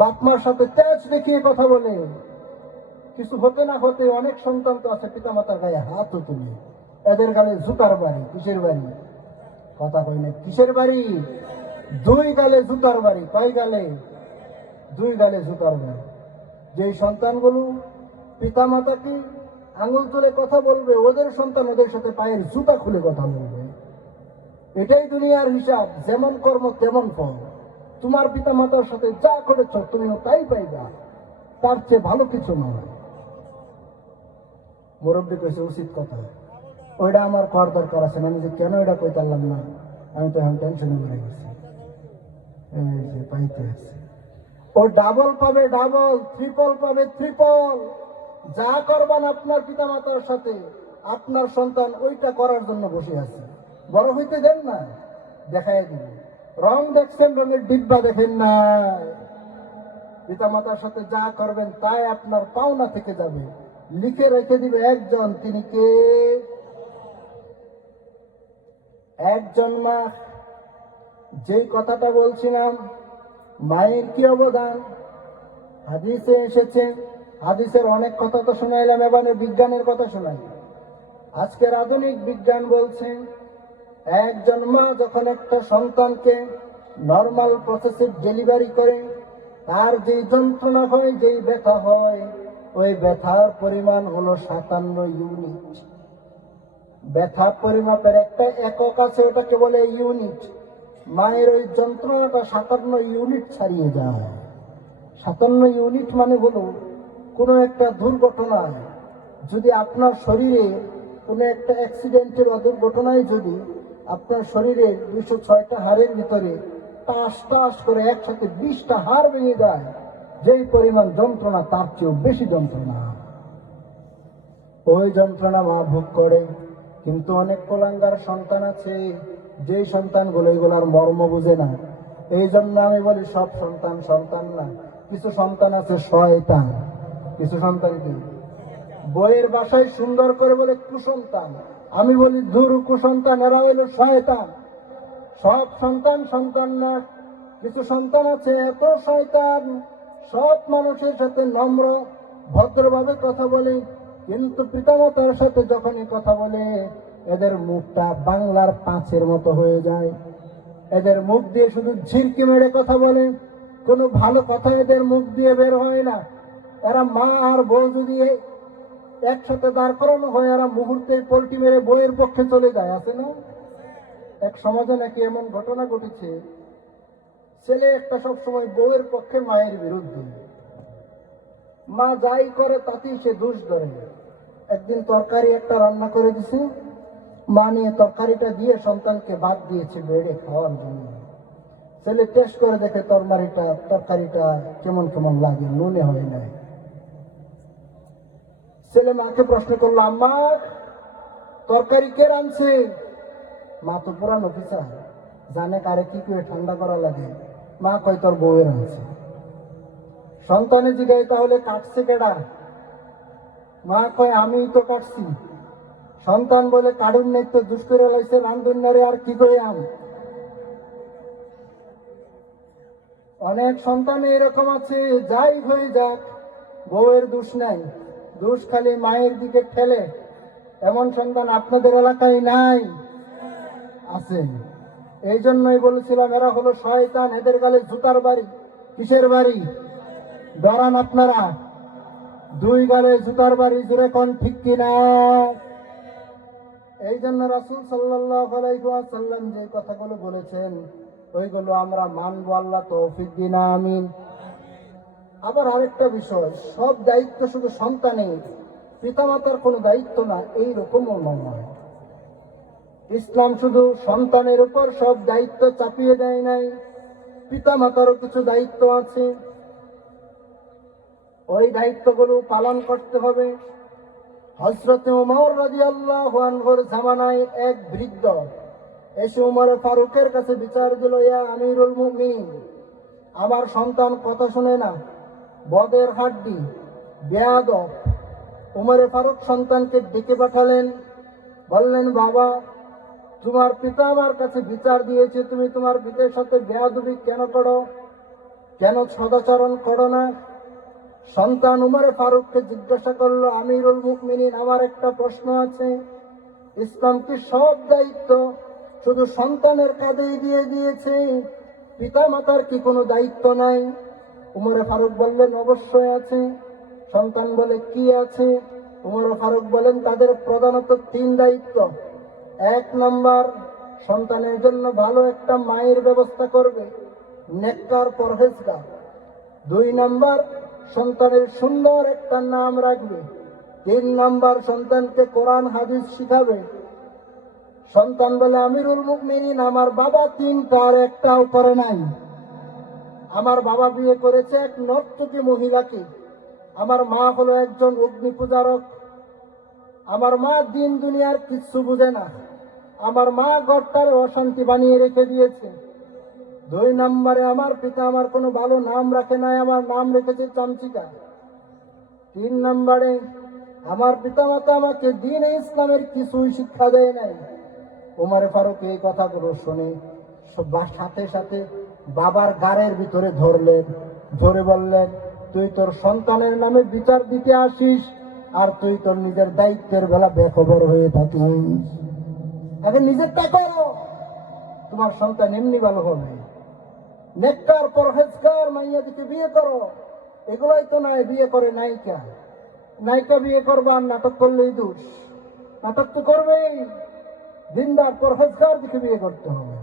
বাপ মার সাথে তেজ দেখিয়ে কথা বলে। কিছু হতে না হতে অনেক সন্তান তো আছে পিতামাতার গায়ে হাতও তুলে। এদের গালে জুতার বাড়ি। কিসের বাড়ি? কথা কই না। কিসের বাড়ি? দুই গালে জুতার বাড়ি। কয় গালে? দুই গালে জুতার বাড়ি। যেই সন্তানগুলো পিতামাতাকে আঙুল তুলে কথা বলবে, ওদের সন্তান ওদের সাথে পায়ের জুতা খুলে কথা বলবে। এটাই দুনিয়ার হিসাব। যেমন কর্ম তেমন ফল। তোমার পিতামাতার সাথে যা করেছ তুমিও তাই পাইবা, তার চেয়ে ভালো কিছু নয়। মুরব্বী কইছে উচিত কথা, ওইটা আমার কর দরকার আছে। আমি যে কেন এটা কই পারলাম না, আমি তো এখন টেনশনে পড়ে গেছি। এই যে পাইতে আছে, ও ডাবল পাবে ডাবল, ট্রিপল পাবে ট্রিপল। যা করবেন আপনার পিতামাতার সাথে, আপনার সন্তান ওইটা করার জন্য বসে আছে। বড় হইতে দেন না, দেখাই দিন। রং দেখছেন, রঙের ডিব্বা দেখেন না। পিতামাতার সাথে যা করবেন তাই আপনার পাওনা থেকে যাবে। লিখে রেখে দিবে একজন, তিনি কে? একজন মা। যেই কথাটা বলছিলাম, মায়ের কি অবদান হাদিসে এসেছে। হাদিসের অনেক কথা তো শোনাইলাম, এবারে বিজ্ঞানের কথা শোনাই। আজকের আধুনিক বিজ্ঞান বলছে, একজন মা যখন একটা সন্তানকে নর্মাল প্রসেসে ডেলিভারি করে, তার যেই যন্ত্রণা হয়, যেই ব্যথা হয়, ওই ব্যথার পরিমাণ হলো 57 ইউনিট। ব্যথা পরিমাপের একটা একক আছে, ওটাকে বলে ইউনিট। মায়ের ওই যন্ত্রণাটা 57 ইউনিট ছাড়িয়ে যায়। 57 ইউনিট মানে হলো, কোনো একটা দুর্ঘটনায় যদি আপনার শরীরে কোনো একটা অ্যাক্সিডেন্টের বা দুর্ঘটনায় যদি আপনার শরীরের 206টা হাড়ের ভিতরে টাস টাস করে একসাথে 20টা হাড় ভেঙে যায়, যেই পরিমাণ যন্ত্রণা তার চেয়েও বেশি যন্ত্রণা। ওই যন্ত্রণা মা ভোগ করে। কিন্তু অনেক কোলাঙ্গার সন্তান আছে, যেই সন্তানগুলো এগুলার মর্ম বুঝে না। এই জন্য আমি বলি সব সন্তান সন্তান না। কিছু সন্তান আছে শয়তান, কিছু সন্তান কি বইয়ের ভাষায় সুন্দর করে বলে কুসন্তান। আমি বলি দূর কুসন্তান, এরা হইল শয়তান। সব সন্তান সন্তান না। কিছু সন্তান আছে এত শয়তান, সব মানুষের সাথে নম্র ভদ্রভাবে কথা বলে, কিন্তু পিতামাতার সাথে যখনই কথা বলে এদের মুখটা বাংলার পাঁচের মতো হয়ে যায়। এদের মুখ দিয়ে শুধু ঝিরকি মেরে কথা বলে, কোনো ভালো কথা এদের মুখ দিয়ে বের হয় না। এরা মা আর বউ যদি একসাথে দাঁড় করানো হয়, এরা মুহূর্তে পল্টি মেরে বইয়ের পক্ষে চলে যায়। আছে না? এক সমাজে নাকি এমন ঘটনা ঘটেছে, ছেলে একটা সবসময় বউয়ের পক্ষে, মায়ের বিরুদ্ধে। মা যাই করে তাতেই সে দোষ ধরে। একদিন তরকারি একটা রান্না করে দিছে, মা নিয়ে তরকারিটা দিয়ে সন্তানকে ভাত দিয়েছে বেড়ে খাওয়ার জন্য। ছেলে টেস্ট করে দেখে তরকারিটা কেমন কেমন লাগে, নুনে হয় নাই। ছেলে মাকে প্রশ্ন করলো, আম্মা তরকারি কে রাঁধছে? মা তো পুরান অফিসার, জানে কারে কি করে ঠান্ডা করা লাগে। মা কয় তোর বউয়ের আনছে। সন্তানে জিগায়, তাহলে কাটছে কেডা? মা কয় আমি তো কাটছি। সন্তান বলে, কাডুন নেই তো দুষ করে লাইছে রান্ধুনারে, আর কি করে আম। অনেক সন্তান এরকম আছে, যাই হয়ে যাক বউয়ের দোষ নাই, দোষ খালি মায়ের দিকে ঠেলে। এমন সন্তান আপনাদের এলাকায় নাই? আছে। এই জন্যই বলেছিলাম এরা হলো শয়তান, এদের গালে জুতার বাড়ি। কিসের বাড়ি? ডরান আপনারা? দুই গালে জুতার বাড়ি, জুড়ে কোন ঠিক কিনা? এই জন্য রাসূল সাল্লাল্লাহু আলাইহি ওয়াসাল্লাম যে কথাগুলো বলেছেন ওইগুলো আমরা মানবো, আল্লাহ তৌফিক দিন, আমিন। আবার আরেকটা বিষয়, সব দায়িত্ব শুধু সন্তানের, পিতামাতার কোনো দায়িত্ব না, এইরকমও নয়। ইসলাম শুধু সন্তানের উপর সব দায়িত্ব চাপিয়ে দেয় নাই, পিতামাতারও কিছু দায়িত্ব আছে। ওই দায়িত্বগুলো পালন করতে হবে। হযরত ওমর রাদিয়াল্লাহু আনহুর জামানায় এক বৃদ্ধ এসে ওমর ফারুকের কাছে বিচার দিল, ইয়া আমিরুল মুমিনিন, আমার সন্তান কথা শুনে না, বদের হাড্ডি, বেয়াদব। ওমর ফারুক সন্তানকে ডেকে পাঠালেন, বললেন, বাবা তোমার পিতা আমার কাছে বিচার দিয়েছে, তুমি তোমার পিতার সাথে বেয়াদবি কেন করো, কেন সদাচরণ করো না? সন্তান উমর ফারুককে জিজ্ঞাসা করলো, আমিরুল মুমিনিন, আমার একটা প্রশ্ন আছে, ইসলাম কি সব দায়িত্ব শুধু সন্তানের কাঁধেই দিয়ে দিয়েছে, পিতা মাতার কি কোনো দায়িত্ব নাই? উমর ফারুক বললেন, অবশ্যই আছে। সন্তান বলে, কি আছে? উমর ফারুক বলেন, তাদের প্রধানত 3 দায়িত্ব। 1 নাম্বার, সন্তানের জন্য ভালো একটা মায়ের ব্যবস্থা করবে, নেককার পরহেজগার। 2 নাম্বার, সন্তানের সুন্দর একটা নাম রাখবে। 3 নাম্বার, সন্তানকে কোরআন হাদিস শিখাবে। সন্তান বলে, আমিরুল মুমিনিন, আমার বাবা 3টার একটাও করে নাই। আমার বাবা বিয়ে করেছে এক নর্তকী মহিলাকে, আমার মা হলো একজন অগ্নি পূজারক, আমার মা দিন দুনিয়ার কিচ্ছু বুঝে না, আমার মা ঘরটার অশান্তি বানিয়ে রেখে দিয়েছে। 2 নম্বরে, আমার পিতা আমার কোনো ভালো নাম রাখে নাই, আমার নাম রেখেছে চামচিকা। 3 নম্বরে, আমার পিতামাতা আমাকে দ্বীন ইসলামের কিছুই শিক্ষা দেয় নাই। উমর ফারুক এই কথাগুলো শুনে সাথে সাথে বাবার গাড়ের ভিতরে ধরলেন, ধরে বললেন, তুই তোর সন্তানের নামে বিচার দিতে আসিস, আর তুই তোর নিজের দায়িত্বের বেলা বেখবর হয়ে থাকিস। আগে নিজেরটা করো, তোমার সন্তান এমনি ভালো হবে। নেককার পরহেজগার মাইয়া দিকে বিয়ে করো, এগুলাই তো নয় বিয়ে করে নায়িকা। নায়িকা বিয়ে করবা আর নাটক করলেই দোষ। নাটক তো করবেই, দিনদার পরহেজগার দিকে বিয়ে করতে হবে।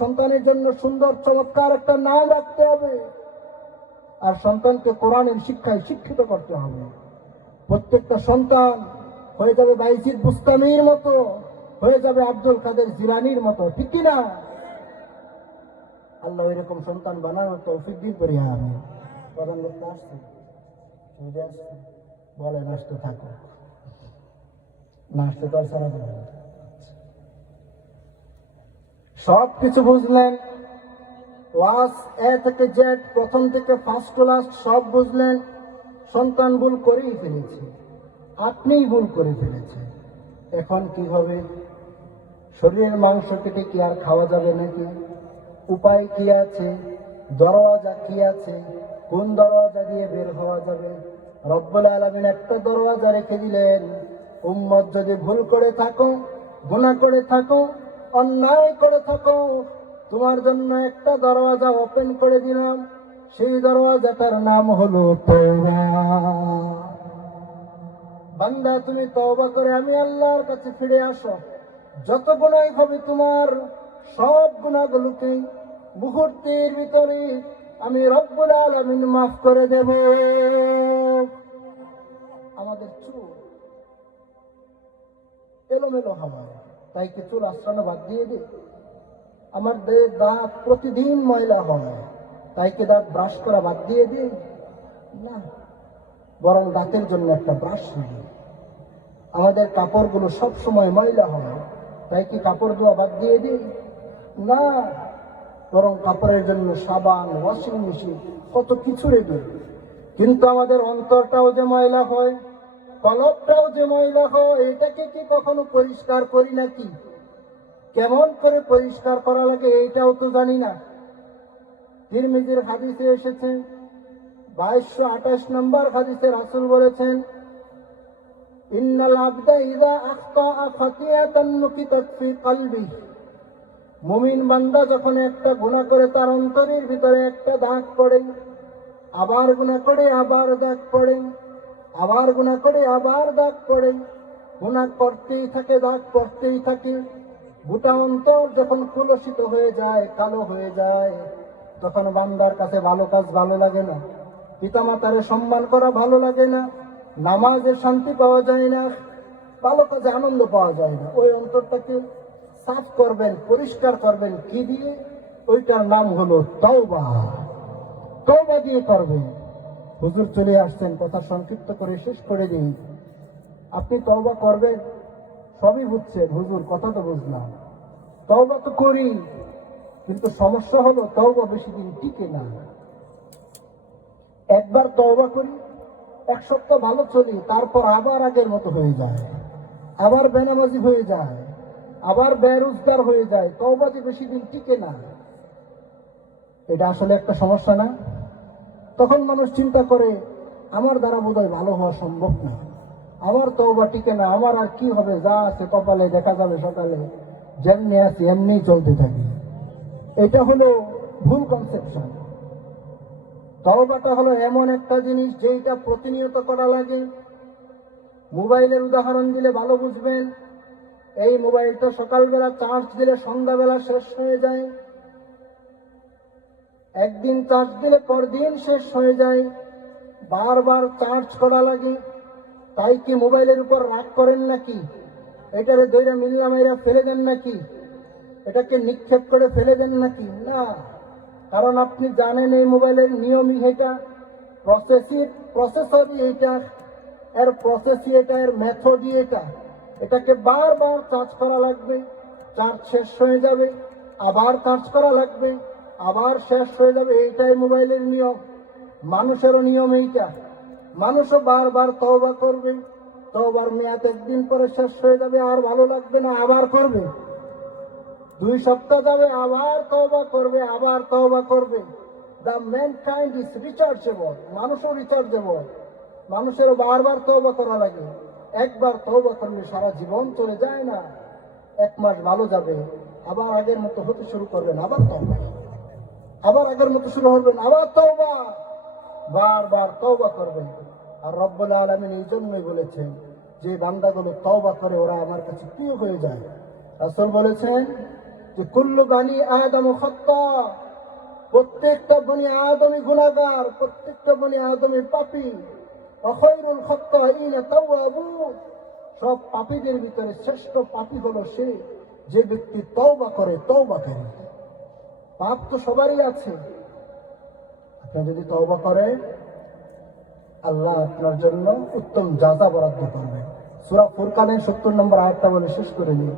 সন্তানের জন্য সুন্দর চমৎকার একটা নাম রাখতে হবে, আর সন্তানকে কোরআনের শিক্ষায় শিক্ষিত করতে হবে। প্রত্যেকটা সন্তান হয়ে যাবে বাইজিদ বুস্তামির মতো, হয়ে যাবে আব্দুল কাদের জিলানির মতো, ঠিক কিনা? আল্লাহ এরকম সন্তান বানানোর তৌফিক দিন করি। আমি প্রধান লোক আসছি, বলেন আসতে থাকো, না আসতে তো আর সারা যাবে। সব কিছু বুঝলেন, ক্লাস এ থেকে জেড, প্রথম থেকে ফার্স্ট টু লাস্ট সব বুঝলেন। সন্তান ভুল করেই ফেলেছে, আপনিই ভুল করে ফেলেছেন। এখন কি হবে? শরীরের মাংস কেটে কি আর খাওয়া যাবে নাকি? উপায় কি আছে? দরওয়াজা কি আছে? কোন দরওয়াজা দিয়ে বের হওয়া যাবে? রব্বুল আলামিন একটা দরওয়াজা রেখে দিলেন, উম্মত যদি ভুল করে থাকো, গুনাহ করে থাকো, অন্যায় করে থাকো, তোমার জন্য একটা দরওয়াজা ওপেন করে দিলাম, সেই দরওয়াজাটার নাম হলো তওবা। বান্দা তুমি তওবা করে আমি আল্লাহর কাছে ফিরে আসো, যত গুনাহ হবে তোমার সব গুনাহগুলোকে মুহূর্তের ভিতরে আমি রব্বুল আলামিন মাফ করে দেব। আমাদের চুল এলোমেলো হয়, তাই কি চুল আশ্রানো বাদ দিয়ে দিই? আমাদের দাঁত প্রতিদিন ময়লা হয়, তাই কি দাঁত ব্রাশ করা বাদ দিয়ে দিই? না, বরং দাঁতের জন্য একটা ব্রাশ নেই। আমাদের কাপড়গুলো সব সময় ময়লা হয়, তাই কি কাপড় ধোয়া বাদ দিয়ে দিই? না, বরং কাপড়ের জন্য সাবান, ওয়াশিং মেশিন, কত কিছু রেডি। কিন্তু আমাদের অন্তরটাও যে ময়লা হয়, কলবটাও যে ময়লা হয়, এটাকে কি কখনো পরিষ্কার করি নাকি? কেমন করে পরিষ্কার করা লাগে এইটাও তো জানি না। তিরমিজির হাদিসে এসেছে, 2228 নম্বর হাদিসে রাসূল বলেছেন, ইন্নাল আবদা ইযা আখতাআ খাতিআতান নুকিতাত ফি কলবিহি, মুমিন বান্দা যখন একটা গুনাহ করে তার অন্তরের ভিতরে একটা দাগ পড়ে, আবার গুনাহ করে আবার দাগ পড়ে, আবার গুনাহ করে আবার দাগ পড়ে, গুনাহ করতেই থাকে, দাগ পড়তেই থাকে। গোটা অন্তর যখন কলুষিত হয়ে যায়, কালো হয়ে যায়, তখন বান্দার কাছে ভালো কাজ ভালো লাগে না, পিতামাতারে সম্মান করা ভালো লাগে না, নামাজে শান্তি পাওয়া যায় না, ভালো কাজে আনন্দ পাওয়া যায় না। ওই অন্তরটাকে সাফ করবেন, পরিষ্কার করবেন কি দিয়ে? ওইটার নাম হলো তওবা। তওবা দিয়ে করবেন। হুজুর চলে আসছেন, কথা সংক্ষিপ্ত করে শেষ করে দিন। আপনি তওবা করবেন, সবই বুঝছেন, হুজুর কথা তো বুঝলাম, তওবা তো করি, কিন্তু সমস্যা হলো তওবা বেশি দিন টিকে না। একবার তওবা করি, এক সপ্তাহ ভালো চলি, তারপর আবার আগের মতো হয়ে যায়, আবার বেনামাজি হয়ে যায়, আবার বেরোজগার হয়ে যায়। তওবা যে বেশি দিন টিকে না, এটা আসলে একটা সমস্যা না? তখন মানুষ চিন্তা করে, আমার দ্বারা বোধহয় ভালো হওয়া সম্ভব না, আমার তওবা টিকে না, আমার আর কি হবে, যা আছে কপালে দেখা যাবে সকালে, যেমনি আছি এমনি চলতে থাকি। এটা হলো ভুল কনসেপশন। তওবাটা হলো এমন একটা জিনিস যেটা প্রতিনিয়ত করা লাগে। মোবাইলের উদাহরণ দিলে ভালো বুঝবেন। এই মোবাইলটা সকালবেলা চার্জ দিলে সন্ধ্যাবেলা শেষ হয়ে যায়, একদিন চার্জ দিলে পরদিন শেষ হয়ে যায়, বারবার চার্জ করা লাগে। তাই কি মোবাইলের উপর রাগ করেন নাকি? এটারে দইরা মিল্লা মাইরা ফেলে দেন নাকি? এটাকে নিক্ষেপ করে ফেলে দেন নাকি? না, কারণ আপনি জানেন এই মোবাইলের নিয়মই এটা, প্রসেসরই এটা, এর প্রসেসই এটা, এর মেথডই এটা। এটাকে বারবার চার্জ করা লাগবে, চার্জ শেষ হয়ে যাবে, আবার চার্জ করা লাগবে, আবার শেষ হয়ে যাবে। এইটাই মোবাইলের নিয়ম। মানুষেরও নিয়ম এইটা। মানুষও বারবার তওবা করবে, তওবার মেয়াদ একদিন পরে শেষ হয়ে যাবে, আর ভালো লাগবে না, আবার করবে। 2 সপ্তাহ যাবে, আবার তওবা করবে, আবার তওবা করবে। The mankind is rechargeable. মানুষও রিচার্জেবল, মানুষেরও বারবার তওবা করা লাগে। একবার তওবা করলে সারা জীবন চলে যায় না। 1 মাস ভালো যাবে, আবার আগের মতো হতে শুরু করবেন, আবার তওবা, আবার আগের মতো শুরু করবেন, আবার তওবা, বারবার তওবা করবেন। আর রব্বুল আলামিন এই জন্যই বলেছেন, যে বান্দাগুলো তওবা করে ওরা আমার কাছে প্রিয় হয়ে যায়। রাসূল বলেছেন যে কুল্লু বানি আদম খাত্তা, প্রত্যেকটা বনি আদমই গুনাহগার, প্রত্যেকটা বনি আদমই পাপী। খায়রুল খাত্তাইনা তাওয়াবুন, সব পাপীদের ভিতরে শ্রেষ্ঠ পাপী হলো সে যে ব্যক্তি তওবা করে, তওবাকারী। পাপ তো সবারই আছে, আপনি যদি তওবা করেন আল্লাহ আপনার জন্য উত্তম জাযা বরাদ্দ করবেন। সূরা ফুরকানের 70 নম্বর আয়াতটা বলে শেষ করে নিই।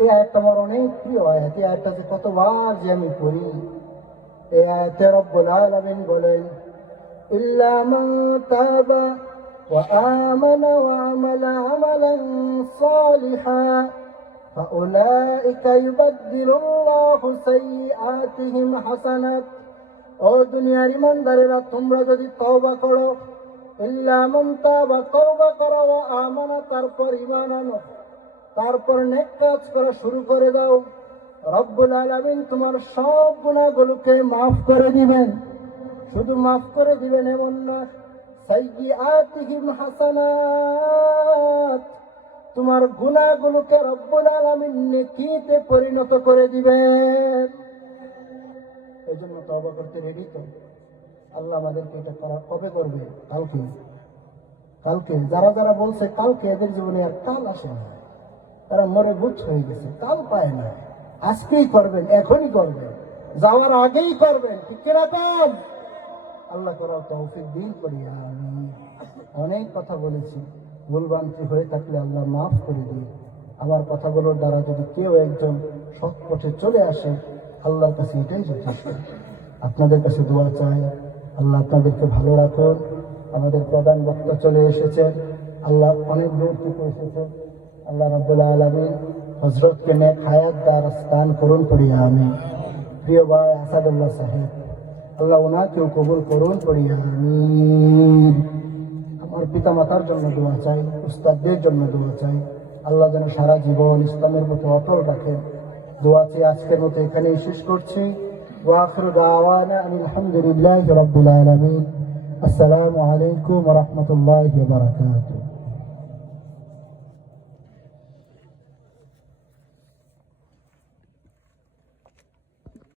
এই আয়াতটা আমার অনেক প্রিয় আয়াত। এই আয়াতটা যে কতবার যে আমি পড়ি। এই আয়াতে রব্বুল আলামিন বলেন, ইল্লা মান তাবা ওয়া আমানা ওয়া আমালা আমালান সালিহান ফাউলাইকা ইউবাদদিলুল্লাহু সাইয়্যাতিহিম হাসানাত। ও দুনিয়ার ইমানদারেরা, তোমরা যদি তওবা করো, ইল্লা মান তাবা, তওবা করো, ওয়া আমানা, তারপর ঈমান আনো, তারপর নেক কাজ করা শুরু করে দাও, রব্বুল আলামিন তোমার সব গুনাহগুলোকে মাফ করে দিবেন। শুধু মাফ করে দিবেন এমন না, সাইয়্যাতিহিম হাসানাত, তোমার গুনাহগুলোকে রব্বুল আলামিন নেকিতে পরিণত করে দিবেন। এই জন্য তওবা করতে রেডি তো? আল্লাহ আমাদেরকে এটা করা কবে করবে? কালকে। কালকে যারা যারা বলছে কালকে, এদের জীবনে আর কাল আসে না। তারা মরে বুঝ হয়ে গেছে, কাল পায় না। আজকেই করবেন, এখনই করবেন, যাওয়ার আগেই করবেন, ঠিক কিরকম? আল্লাহ করার তৌফিক দিন করি। আমি অনেক কথা বলেছি, ভুলভ্রান্তি হয়ে থাকলে আল্লাহ মাফ করে দিন। আমার কথাগুলোর দ্বারা যদি কেউ একজন সৎ পথে চলে আসে, আল্লাহর কাছে এটাই যথেষ্ট। আপনাদের কাছে দোয়া চাই, আল্লাহ আপনাদেরকে ভালো রাখুন। আমাদের প্রধান বক্তা চলে এসেছেন, আল্লাহ অনেক দূর থেকে এসেছেন। আল্লাহ রাব্বুল আলামিন হযরতকে নেক হায়াত দান করুন পড়ি আমিন। প্রিয় ভাই আসাদুল্লাহ সাহেব, আল্লাহ ওনাকেও কবুল করুন পড়ি আমিন। আমার পিতা মাতার জন্য দোয়া চাই, উস্তাদদের জন্য দোয়া চাই, আল্লাহ যেন সারা জীবন ইসলামের মতো অটল রাখেন। দোয়া চাই। আজকের মতো এখানেই শেষ করছি। ওয়া আখিরু দাওয়ানা আলহামদুলিল্লাহি রাব্বিল আলামিন। আসসালামু আলাইকুম ওয়া রাহমাতুল্লাহি ওয়া বারাকাতুহু।